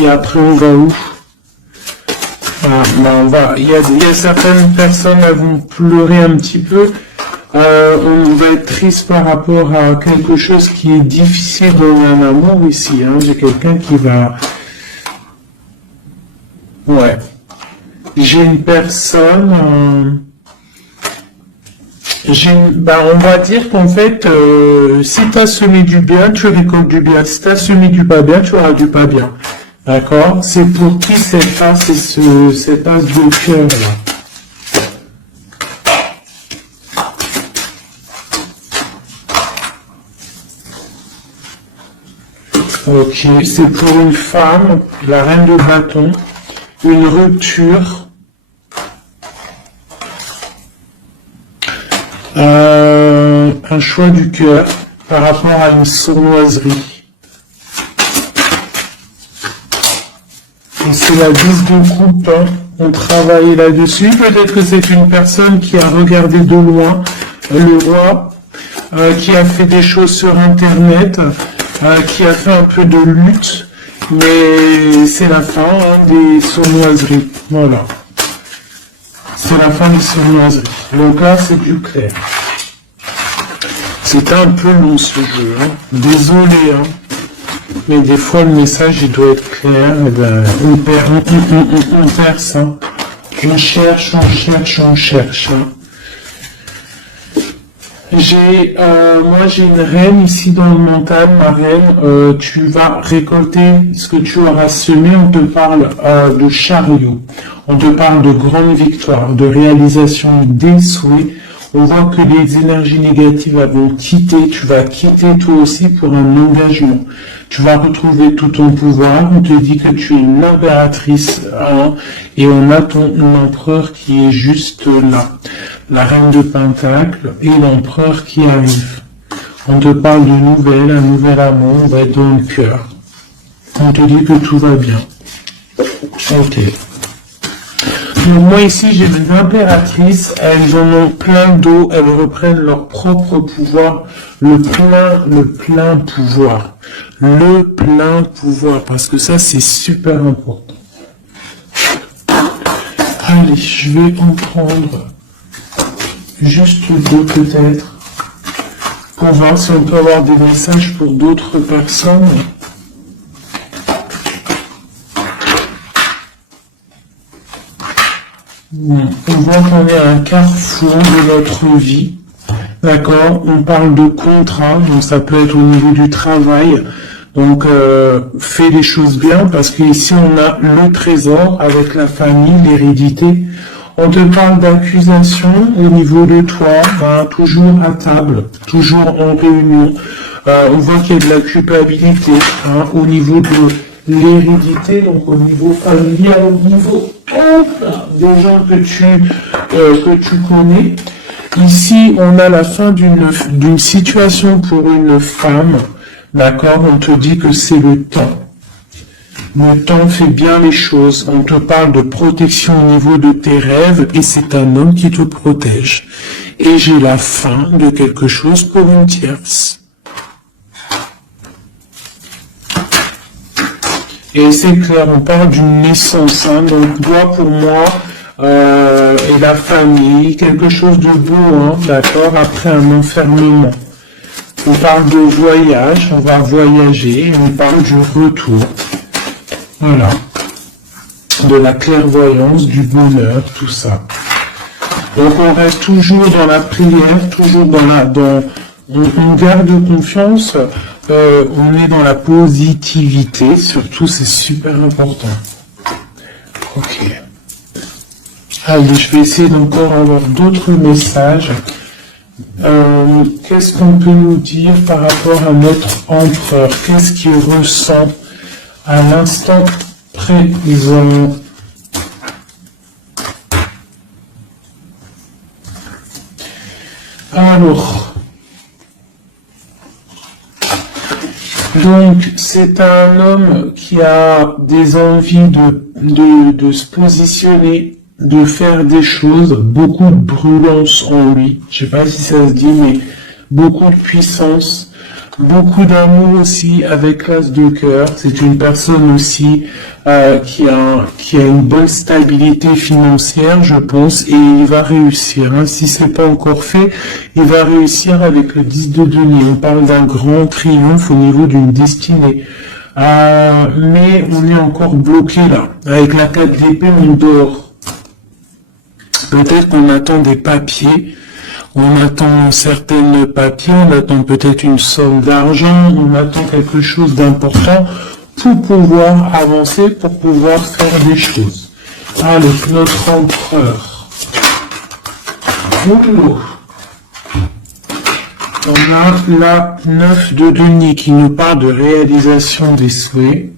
Et après, on va où? Il y a certaines personnes qui vont pleurer un petit peu. On va être triste par rapport à quelque chose qui est difficile dans un amour ici. Hein. J'ai quelqu'un qui va... Ouais. J'ai une personne... on va dire qu'en fait, si tu as semé du bien, tu récoltes du bien. Si tu as semé du pas bien, tu auras du pas bien. D'accord? C'est pour qui cet as et cet as de cœur là? Ok, c'est pour une femme, la reine de bâton, une rupture, un choix du cœur par rapport à une sournoiserie. C'est la 10 de coupe, hein. On travaille là-dessus. Peut-être que c'est une personne qui a regardé de loin le roi, qui a fait des choses sur Internet, qui a fait un peu de lutte, mais c'est la fin des sournoiseries. Voilà. C'est la fin des sournoiseries. Donc là, c'est plus clair. C'était un peu long ce jeu. Désolé, mais des fois le message il doit être clair. Et ben, on perd ça. On cherche. Moi j'ai une reine ici dans le mental, ma reine, tu vas récolter ce que tu auras semé, on te parle de chariot, on te parle de grande victoire, de réalisation des souhaits, on voit que les énergies négatives vont quitter, tu vas quitter toi aussi pour un engagement. Tu vas retrouver tout ton pouvoir, on te dit que tu es une impératrice, et on a ton empereur qui est juste là. La reine de Pentacle et l'empereur qui arrive. On te parle de nouvelles, un nouvel amour, on va être dans le cœur. On te dit que tout va bien. Ok. Donc moi ici j'ai des impératrices, elles en ont plein d'eau, elles reprennent leur propre pouvoir, le plein pouvoir. Le plein pouvoir, parce que ça c'est super important. Allez, je vais en prendre juste deux peut-être, pour voir si on peut avoir des messages pour d'autres personnes. On voit qu'on est à un carrefour de notre vie, d'accord? On parle de contrat, donc ça peut être au niveau du travail, donc fais les choses bien, parce qu'ici on a le trésor avec la famille, l'hérédité. On te parle d'accusation au niveau de toi, toujours à table, toujours en réunion. On voit qu'il y a de la culpabilité au niveau de l'hérédité, donc au niveau familial, au niveau des gens que tu connais. Ici, on a la fin d'une situation pour une femme, d'accord? On te dit que c'est le temps. Le temps fait bien les choses. On te parle de protection au niveau de tes rêves et c'est un homme qui te protège. Et j'ai la fin de quelque chose pour une tierce. Et c'est clair, on parle d'une naissance. Donc toi pour moi et la famille, quelque chose de beau, d'accord, après un enfermement. On parle de voyage, on va voyager, on parle du retour. Voilà, de la clairvoyance, du bonheur, tout ça. Donc on reste toujours dans la prière, toujours on garde confiance, on est dans la positivité, surtout c'est super important. Ok. Allez, je vais essayer d'encore avoir d'autres messages. Qu'est-ce qu'on peut nous dire par rapport à notre empereur? Qu'est-ce qu'il ressent à l'instant présent? Alors, donc c'est un homme qui a des envies de se positionner, de faire des choses, beaucoup de brûlance en lui. Je sais pas si ça se dit, mais beaucoup de puissance. Beaucoup d'amour aussi avec l'as de cœur. C'est une personne aussi qui a une bonne stabilité financière, je pense, et il va réussir. Si c'est pas encore fait, il va réussir avec le 10 de denier. On parle d'un grand triomphe au niveau d'une destinée. Mais on est encore bloqué là. Avec la 4 d'épée, on dort. Peut-être qu'on attend des papiers. On attend certains papiers, on attend peut-être une somme d'argent, on attend quelque chose d'important pour pouvoir avancer, pour pouvoir faire des choses. Allez, notre empereur. On a la 9 de denier qui nous parle de réalisation des souhaits.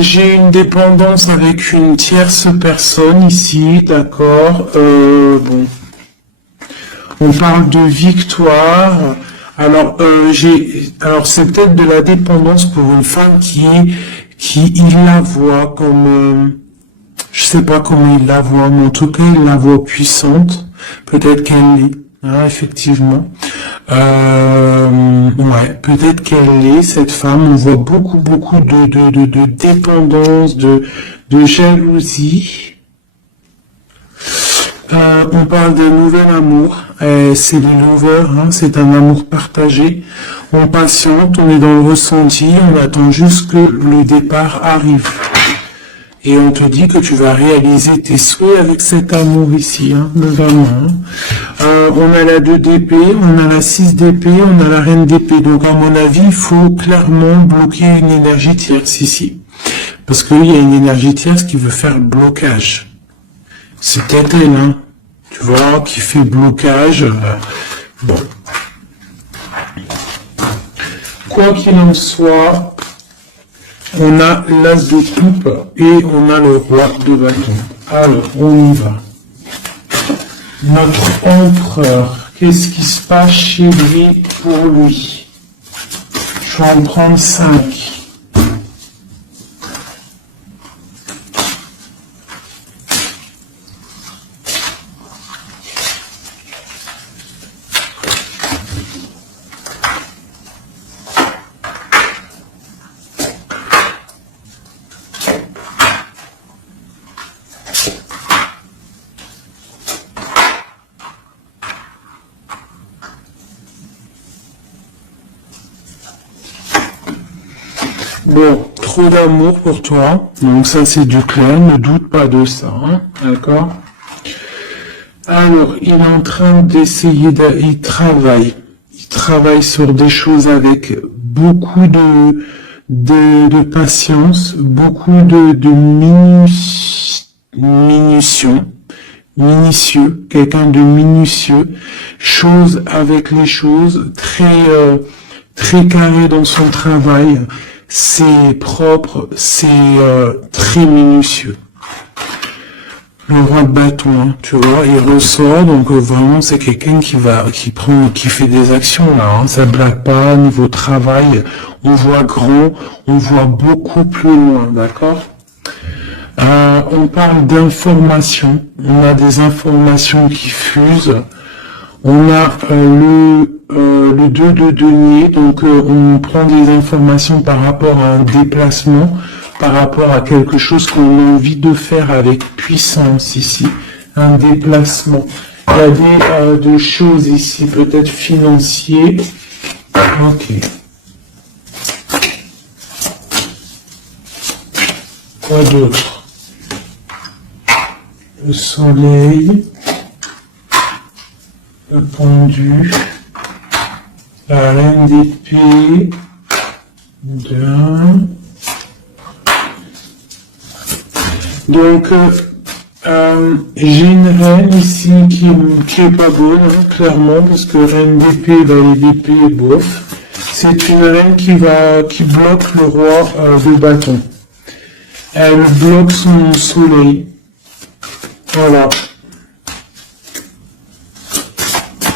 J'ai une dépendance avec une tierce personne ici, d'accord. Bon. On parle de victoire. Alors, c'est peut-être de la dépendance pour une femme qui il la voit comme, je sais pas comment il la voit, mais en tout cas, il la voit puissante. Peut-être qu'elle l'est, effectivement. Ouais, peut-être qu'elle est, cette femme, on voit beaucoup de dépendance, de jalousie. On parle d'un nouvel amour, c'est le lover, hein, c'est un amour partagé. On patiente, on est dans le ressenti, on attend juste que le départ arrive. Et on te dit que tu vas réaliser tes souhaits avec cet amour ici, hein, vraiment. On a la 2 d'épée, on a la 6 d'épée, on a la reine d'épée. Donc à mon avis, il faut clairement bloquer une énergie tierce ici. Parce qu'il y a une énergie tierce qui veut faire blocage. C'est peut-être elle, hein, tu vois, qui fait blocage. Bon. Quoi qu'il en soit, on a l'as de coupe et on a le roi de bâton. Alors, on y va. Notre empereur, qu'est-ce qui se passe chez lui pour lui? Je vais en prendre 5. Bon, trop d'amour pour toi, donc ça c'est du clair, ne doute pas de ça, hein, d'accord? Alors, il est en train d'essayer, il travaille sur des choses avec beaucoup de patience, beaucoup de minutieux, quelqu'un de minutieux, chose avec les choses, très carré dans son travail. C'est propre, c'est très minutieux. Le roi de bâton, hein, tu vois, il ressort, donc vraiment c'est quelqu'un qui fait des actions là, hein, ça blague pas, niveau travail, on voit grand, on voit beaucoup plus loin, d'accord? On parle d'informations, on a des informations qui fusent. On a le 2 de denier, donc on prend des informations par rapport à un déplacement, par rapport à quelque chose qu'on a envie de faire avec puissance ici, un déplacement. Il y a des choses ici, peut-être financiers. Ok. Quoi d'autre? Le soleil. Le pendu, la reine d'épée, 2. Donc, j'ai une reine ici qui est pas bonne, hein, clairement, parce que reine d'épée, valet d'épée, bof. C'est une reine qui bloque le roi de bâton. Elle bloque son soleil. Voilà.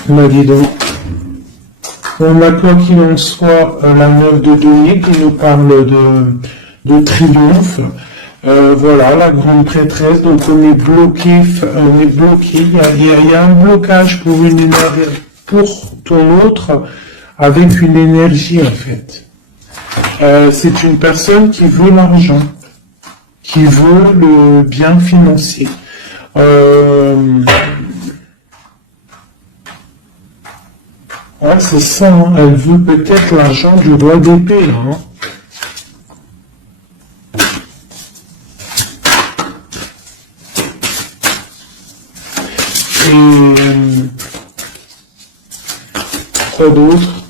Bah dis donc. On a quoi qu'il en soit la 9 de denier qui nous parle de triomphe. Voilà, la grande prêtresse. Donc on est bloqué. Il y a un blocage pour une énergie, pour ton autre, avec une énergie en fait. C'est une personne qui veut l'argent, qui veut le bien financier. Ouais, c'est ça, hein. Elle veut peut-être l'argent du roi d'épée, là. Hein. Et quoi d'autre?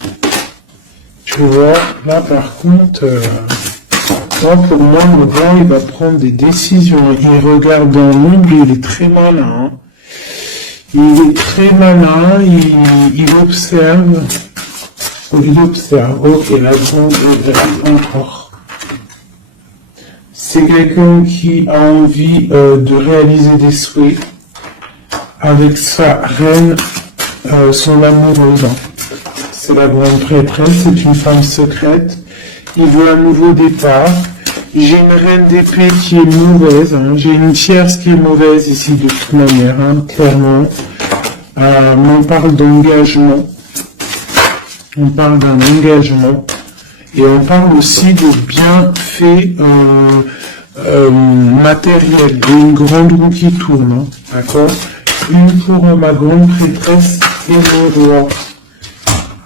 Tu vois, là par contre, là, pour moi, le roi, il va prendre des décisions. Il regarde dans l'ombre, il est très malin. Hein. Il est très malin, il observe. Il observe. Ok, la grande encore. C'est quelqu'un qui a envie de réaliser des souhaits avec sa reine, son amoureuse. C'est la grande prêtresse, c'est une femme secrète. Il veut un nouveau départ. J'ai une reine d'épée qui est mauvaise. Hein. J'ai une tierce qui est mauvaise ici de toute manière, hein, clairement. On parle d'engagement. on parle d'un engagement, et on parle aussi de bienfaits matériels, et une grande roue qui tourne, hein, d'accord? Une pour ma grande prêtresse et le roi.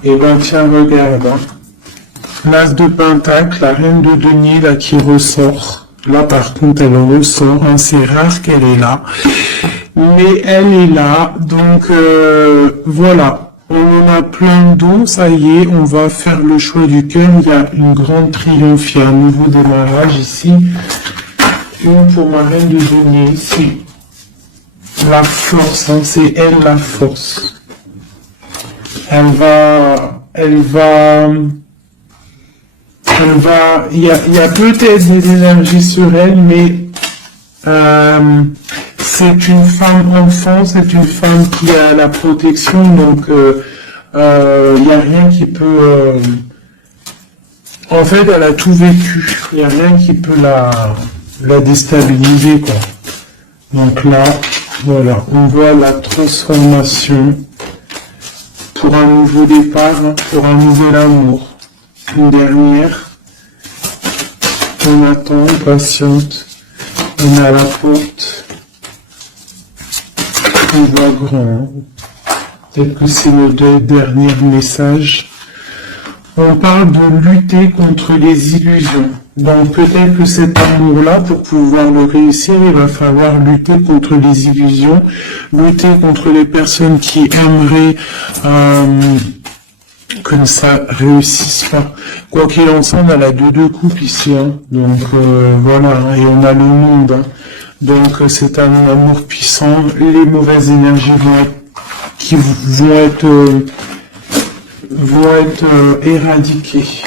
Et ben tiens, regarde, hein. L'as de Pentacle, la reine de denier là qui ressort. Là par contre elle ressort, hein, c'est rare qu'elle est là. Mais elle est là, donc voilà. On en a plein d'eau, ça y est, on va faire le choix du cœur. Il y a une grande triomphe, il y a un nouveau démarrage ici. Une pour ma reine de denier ici. La force, hein, c'est elle la force. Elle va, il y a peut-être des énergies sur elle, mais c'est une femme enfant, c'est une femme qui a la protection, donc il n'y a rien qui peut... en fait, elle a tout vécu, il n'y a rien qui peut la déstabiliser, quoi. Donc là, voilà, on voit la transformation pour un nouveau départ, hein, pour un nouvel amour. Une dernière. On attend, on patiente. On est à la porte. On voit grand. Peut-être que c'est le dernier message. On parle de lutter contre les illusions. Donc peut-être que cet amour-là, pour pouvoir le réussir, il va falloir lutter contre les illusions, lutter contre les personnes qui aimeraient que ça réussisse pas. Quoi qu'il en soit, on a la deux coupes ici, hein. Donc voilà, hein, et on a le monde. Hein. Donc c'est un amour puissant. Les mauvaises énergies vont être éradiquées.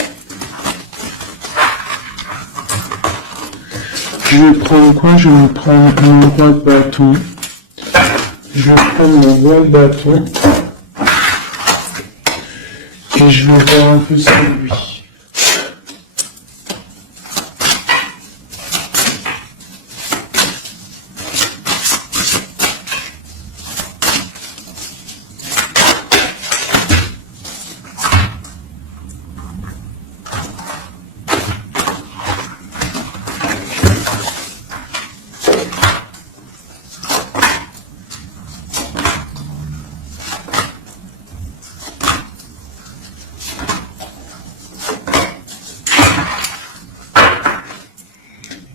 Je vais prendre quoi? Je vais prendre mon roi de bâton. Je vais prendre mon roi de bâton. Et je vais voir un peu sur lui.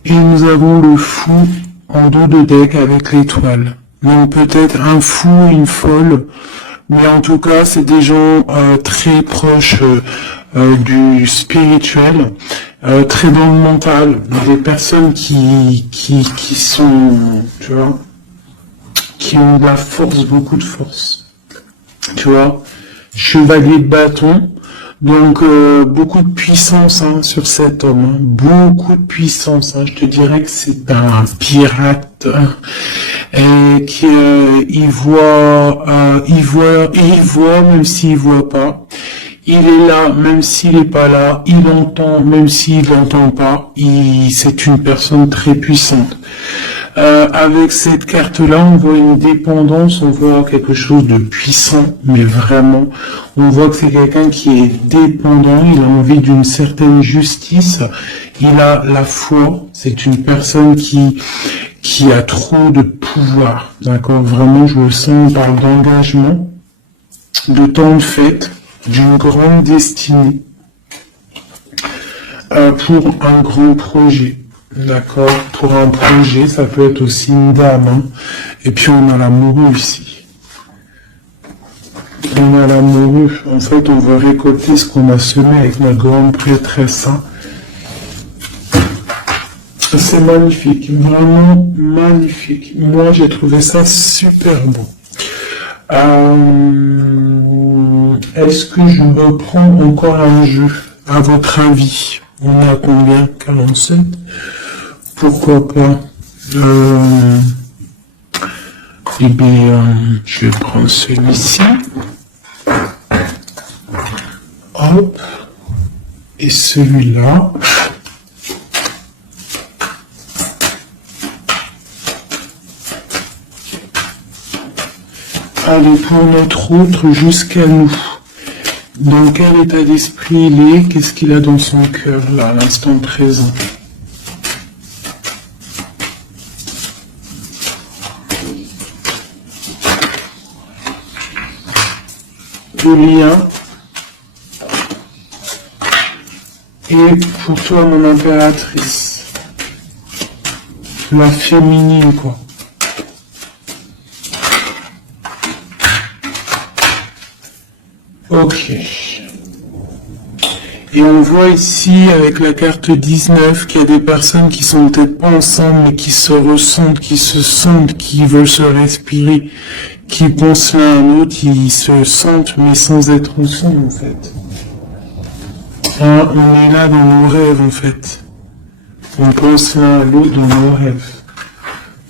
Et nous avons le fou en dos de deck avec l'étoile. Donc peut-être un fou, une folle, mais en tout cas c'est des gens très proches du spirituel, très dans le mental, des personnes qui sont, tu vois, qui ont de la force, beaucoup de force. Tu vois, chevalier de bâton. Donc beaucoup de puissance, hein, sur cet homme, hein. Beaucoup de puissance. Hein. Je te dirais que c'est un pirate, hein, et qui il voit même s'il voit pas. Il est là même s'il est pas là. Il entend même s'il n'entend pas. C'est une personne très puissante. Avec cette carte-là, on voit une dépendance, on voit quelque chose de puissant, mais vraiment, on voit que c'est quelqu'un qui est dépendant, il a envie d'une certaine justice, il a la foi, c'est une personne qui a trop de pouvoir, d'accord? Vraiment, je le sens, on parle d'engagement, de temps de fête, d'une grande destinée, pour un grand projet. D'accord, pour un projet, ça peut être aussi une dame, hein. Et puis on a l'amoureux ici. On a l'amoureux, en fait on va récolter ce qu'on a semé avec notre grande prêtresse, hein. C'est magnifique, vraiment magnifique. Moi j'ai trouvé ça super beau. Est-ce que je reprends encore un jeu, à votre avis? On a combien? 47? Pourquoi pas? Eh bien, je vais prendre celui-ci. Hop. Et celui-là. Allez, pour notre autre jusqu'à nous. Dans quel état d'esprit il est? Qu'est-ce qu'il a dans son cœur, là, à l'instant présent? Le lien. Et pour toi, mon impératrice. La féminine, quoi. Ok. Et on voit ici, avec la carte 19, qu'il y a des personnes qui sont peut-être pas ensemble, mais qui se ressentent, qui se sentent, qui veulent se respirer, qui pensent l'un à l'autre, qui se sentent, mais sans être ensemble, en fait. Hein, on est là dans nos rêves, en fait. On pense l'un à l'autre dans nos rêves.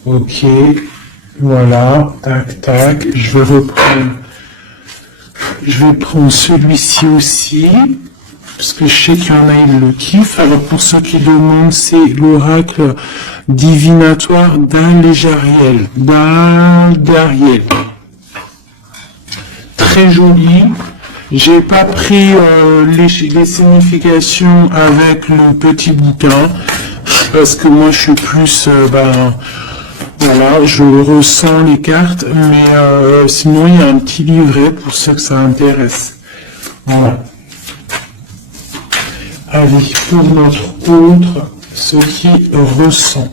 Ok. Voilà. Tac, tac. Je vais prendre celui-ci aussi, parce que je sais qu'il y en a, ils le kiffent. Alors pour ceux qui demandent, c'est l'oracle divinatoire d'Al-Jariel. Très joli. J'ai pas pris les significations avec le petit bouquin, parce que moi je suis plus... voilà, je ressens les cartes, mais sinon il y a un petit livret pour ceux que ça intéresse. Voilà. Allez, pour notre autre, ce qui ressent.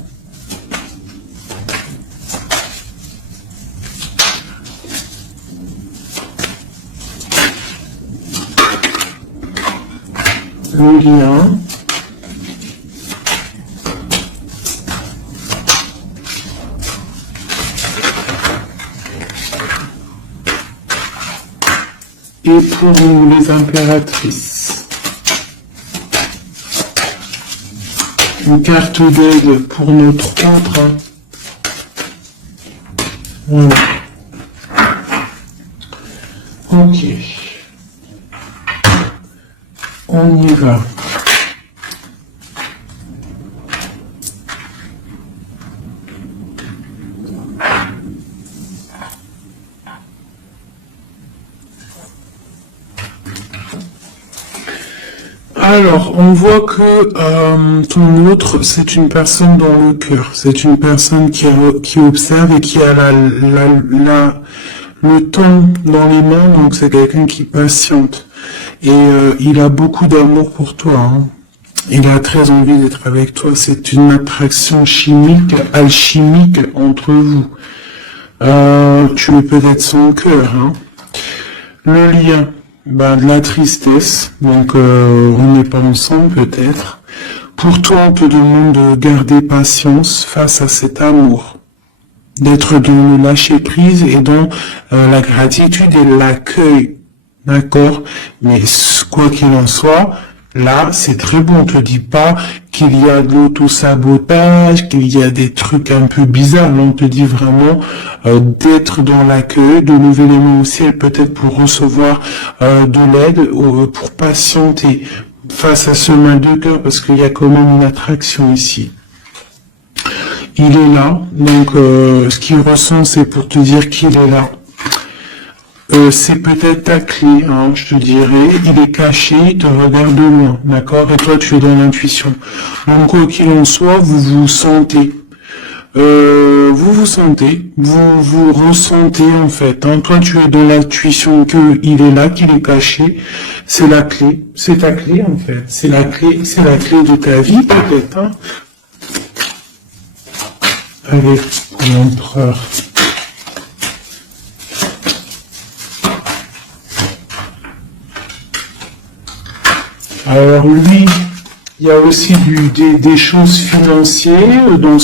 Le lien. Et pour nous, les impératrices, une carte d'aide pour notre autre. Voilà. Ok. On y va. Alors, on voit que ton autre, c'est une personne dans le cœur. C'est une personne qui observe et qui a le temps dans les mains, donc c'est quelqu'un qui patiente. Et il a beaucoup d'amour pour toi. Hein. Il a très envie d'être avec toi. C'est une attraction chimique, alchimique entre vous. Tu es peut-être son cœur. Hein. Le lien. De la tristesse, donc on n'est pas ensemble peut-être. Pour toi, on te demande de garder patience face à cet amour, d'être dans le lâcher prise et dans la gratitude et l'accueil, d'accord? Mais quoi qu'il en soit, là, c'est très bon. On te dit pas qu'il y a de l'auto-sabotage, qu'il y a des trucs un peu bizarres. Là, on te dit vraiment d'être dans l'accueil, de lever les mains au ciel, peut-être pour recevoir de l'aide, pour patienter face à ce mal de cœur, parce qu'il y a quand même une attraction ici. Il est là, donc ce qu'il ressent, c'est pour te dire qu'il est là. C'est peut-être ta clé, hein, je te dirais. Il est caché, il te regarde de loin, d'accord? Et toi, tu es dans l'intuition. Donc, quoi qu'il en soit, vous vous sentez. Vous ressentez, en fait. Hein. Toi, tu es dans l'intuition qu'il est là, qu'il est caché. C'est la clé. C'est ta clé, en fait. C'est la clé de ta vie, peut-être. Hein. Avec l'empereur. Alors lui, il y a aussi des choses financières dans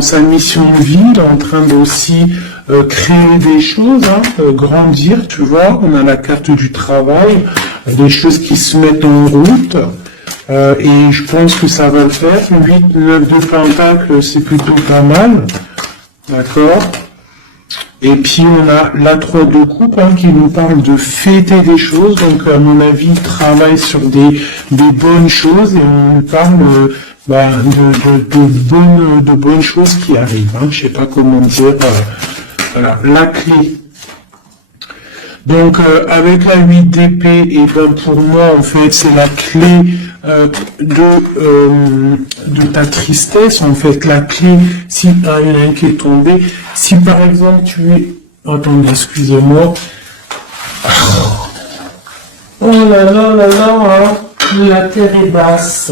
sa mission de vie. Il est en train d'aussi créer des choses, hein, grandir, tu vois. On a la carte du travail, des choses qui se mettent en route. Et je pense que ça va le faire. 8, 9 de Pentacle, c'est plutôt pas mal. D'accord. Et puis on a la 3 de coupe hein, qui nous parle de fêter des choses. Donc à mon avis, il travaille sur des bonnes choses et on nous parle de bonnes choses qui arrivent. Hein. Je sais pas comment dire. Voilà, la clé. Donc avec la 8 d'épée, et ben pour moi en fait c'est la clé de ta tristesse, en fait la clé, si il y en a un qui est tombé, si par exemple tu es, attendez, excusez-moi, oh là là là là, la terre est basse.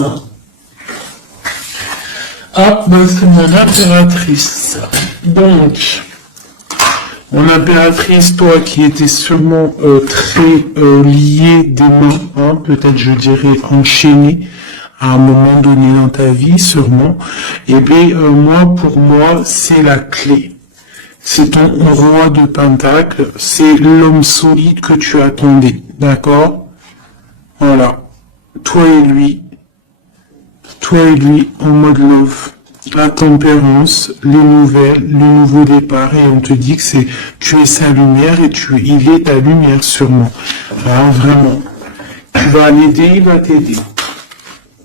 Ah, ben c'est mon impératrice. Donc, mon impératrice, toi qui étais sûrement très liée des mains, hein, peut-être je dirais enchaînée à un moment donné dans ta vie, sûrement, eh bien moi, pour moi, c'est la clé. C'est ton roi de pentacle, c'est l'homme solide que tu attendais, d'accord? Voilà, toi et lui en mode love. La tempérance, les nouvelles, le nouveau départ, et on te dit que tu es sa lumière et il est ta lumière sûrement. Alors vraiment, tu vas l'aider, il va t'aider.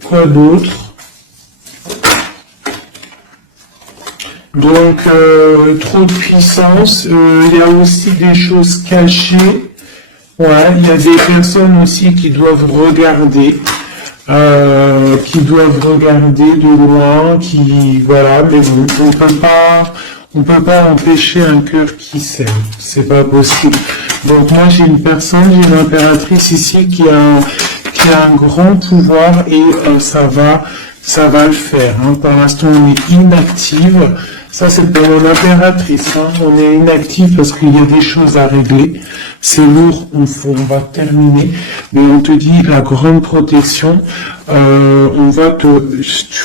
Quoi d'autre? Donc, trop de puissance, il y a aussi des choses cachées. Ouais, il y a des personnes aussi qui doivent regarder. De loin, voilà, mais bon, on peut pas empêcher un cœur qui s'aime, c'est pas possible. Donc moi j'ai une impératrice ici qui a un grand pouvoir et ça va le faire. Hein. Pour l'instant on est inactive. Ça c'est pour mon impératrice. Hein. On est inactive parce qu'il y a des choses à régler. C'est lourd, on va terminer. Mais on te dit la grande protection. Tu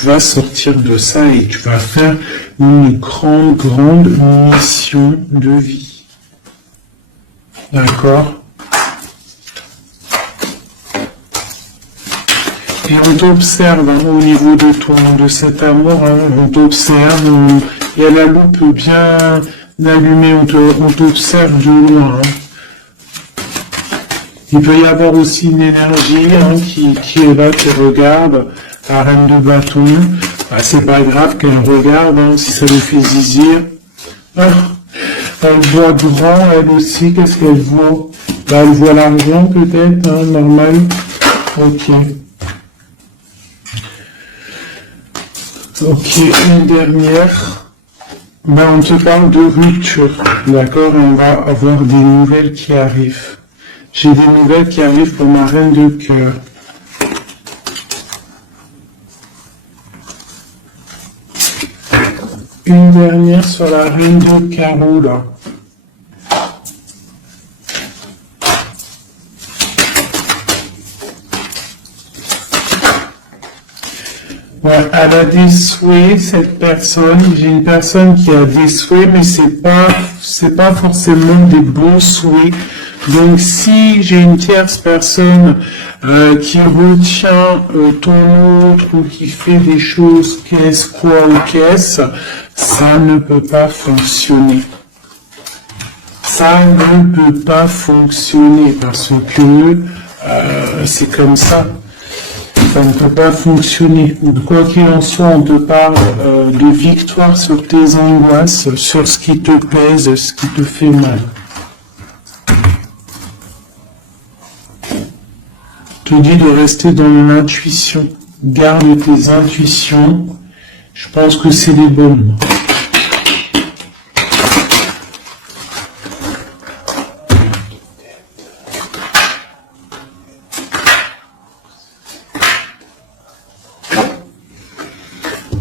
vas sortir de ça et tu vas faire une grande mission de vie. D'accord? Et on t'observe hein, au niveau de cet amour, hein, on t'observe, il y a la loupe bien allumée, on t'observe de loin. Hein. Il peut y avoir aussi une énergie hein, qui est là, qui regarde, la reine de bâton. Bah, c'est pas grave qu'elle regarde, hein, si ça lui fait zizir. Ah, elle voit grand, elle aussi, qu'est-ce qu'elle voit? Bah, elle voit l'argent peut-être, hein, normal. Ok. Ok, une dernière. Ben, on te parle de rupture, d'accord? On va avoir des nouvelles qui arrivent. J'ai des nouvelles qui arrivent pour ma reine de cœur. Une dernière sur la reine de carreau, là. Ouais, elle a des souhaits, cette personne. J'ai une personne qui a des souhaits, mais c'est pas forcément des bons souhaits. Donc, si j'ai une tierce personne qui retient ton autre ou qui fait des choses qu'est-ce, quoi ou qu'est-ce, ça ne peut pas fonctionner. Ça ne peut pas fonctionner parce que c'est comme ça. Ça ne peut pas fonctionner. Quoi qu'il en soit, on te parle de victoire sur tes angoisses, sur ce qui te pèse, ce qui te fait mal. Je te dis de rester dans l'intuition. Garde tes intuitions. Je pense que c'est les bonnes.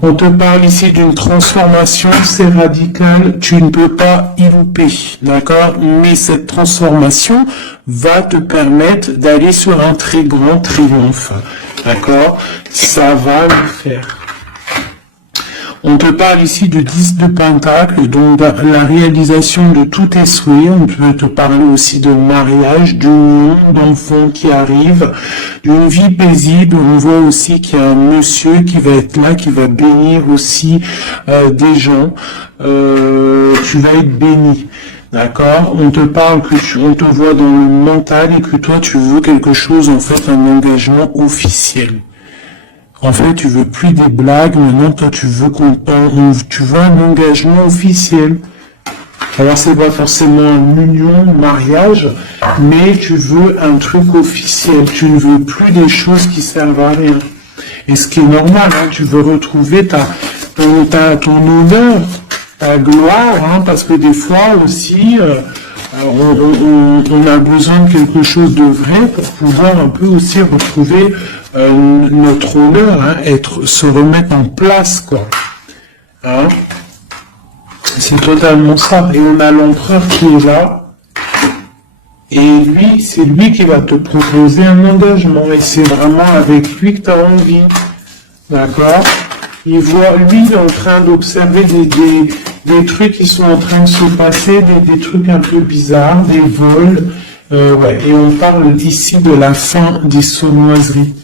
On te parle ici d'une transformation, c'est radical, tu ne peux pas y louper, d'accord? Mais cette transformation va te permettre d'aller sur un très grand triomphe, d'accord? Ça va le faire. On te parle ici de 10 de pentacle, donc la réalisation de tous tes souhaits. On peut te parler aussi de mariage, d'union, d'enfants qui arrivent, d'une vie paisible. On voit aussi qu'il y a un monsieur qui va être là, qui va bénir aussi des gens. Tu vas être béni. D'accord? On te parle on te voit dans le mental et que toi tu veux quelque chose, en fait, un engagement officiel. En fait, tu veux plus des blagues, maintenant toi tu veux un engagement officiel. Alors c'est pas forcément une union, mariage, mais tu veux un truc officiel. Tu ne veux plus des choses qui servent à rien. Et ce qui est normal, hein, tu veux retrouver ton honneur, ta gloire, hein, parce que des fois aussi, on a besoin de quelque chose de vrai pour pouvoir un peu aussi retrouver notre honneur, hein, se remettre en place, quoi. Hein? C'est totalement ça. Et on a l'empereur qui est là. Et lui, c'est lui qui va te proposer un engagement. Et c'est vraiment avec lui que tu as envie. D'accord? Lui, il est en train d'observer des trucs qui sont en train de se passer, des trucs un peu bizarres, des vols. Ouais. Et on parle ici de la fin des sournoiseries.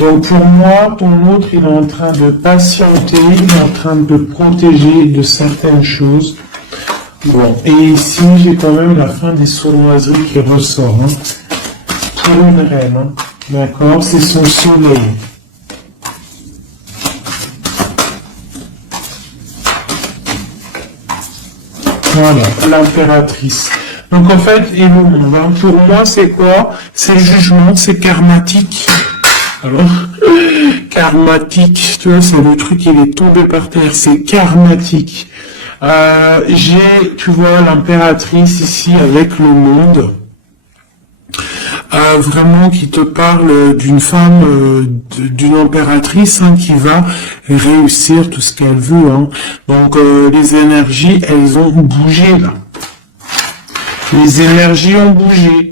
Donc pour moi, ton autre, il est en train de patienter, il est en train de protéger de certaines choses. Bon, et ici, j'ai quand même la fin des sournoiseries qui ressort. Hein. Pour une reine, hein. D'accord, c'est son soleil. Voilà, l'impératrice. Donc en fait, et le monde, hein, pour moi, c'est quoi? C'est jugement, c'est karmatique. Alors, karmatique, tu vois, c'est le truc, il est tombé par terre, c'est karmatique. Tu vois, l'impératrice ici avec le monde, vraiment qui te parle d'une femme, d'une impératrice, hein, qui va réussir tout ce qu'elle veut. Hein. Donc, les énergies, elles ont bougé, là. Les énergies ont bougé.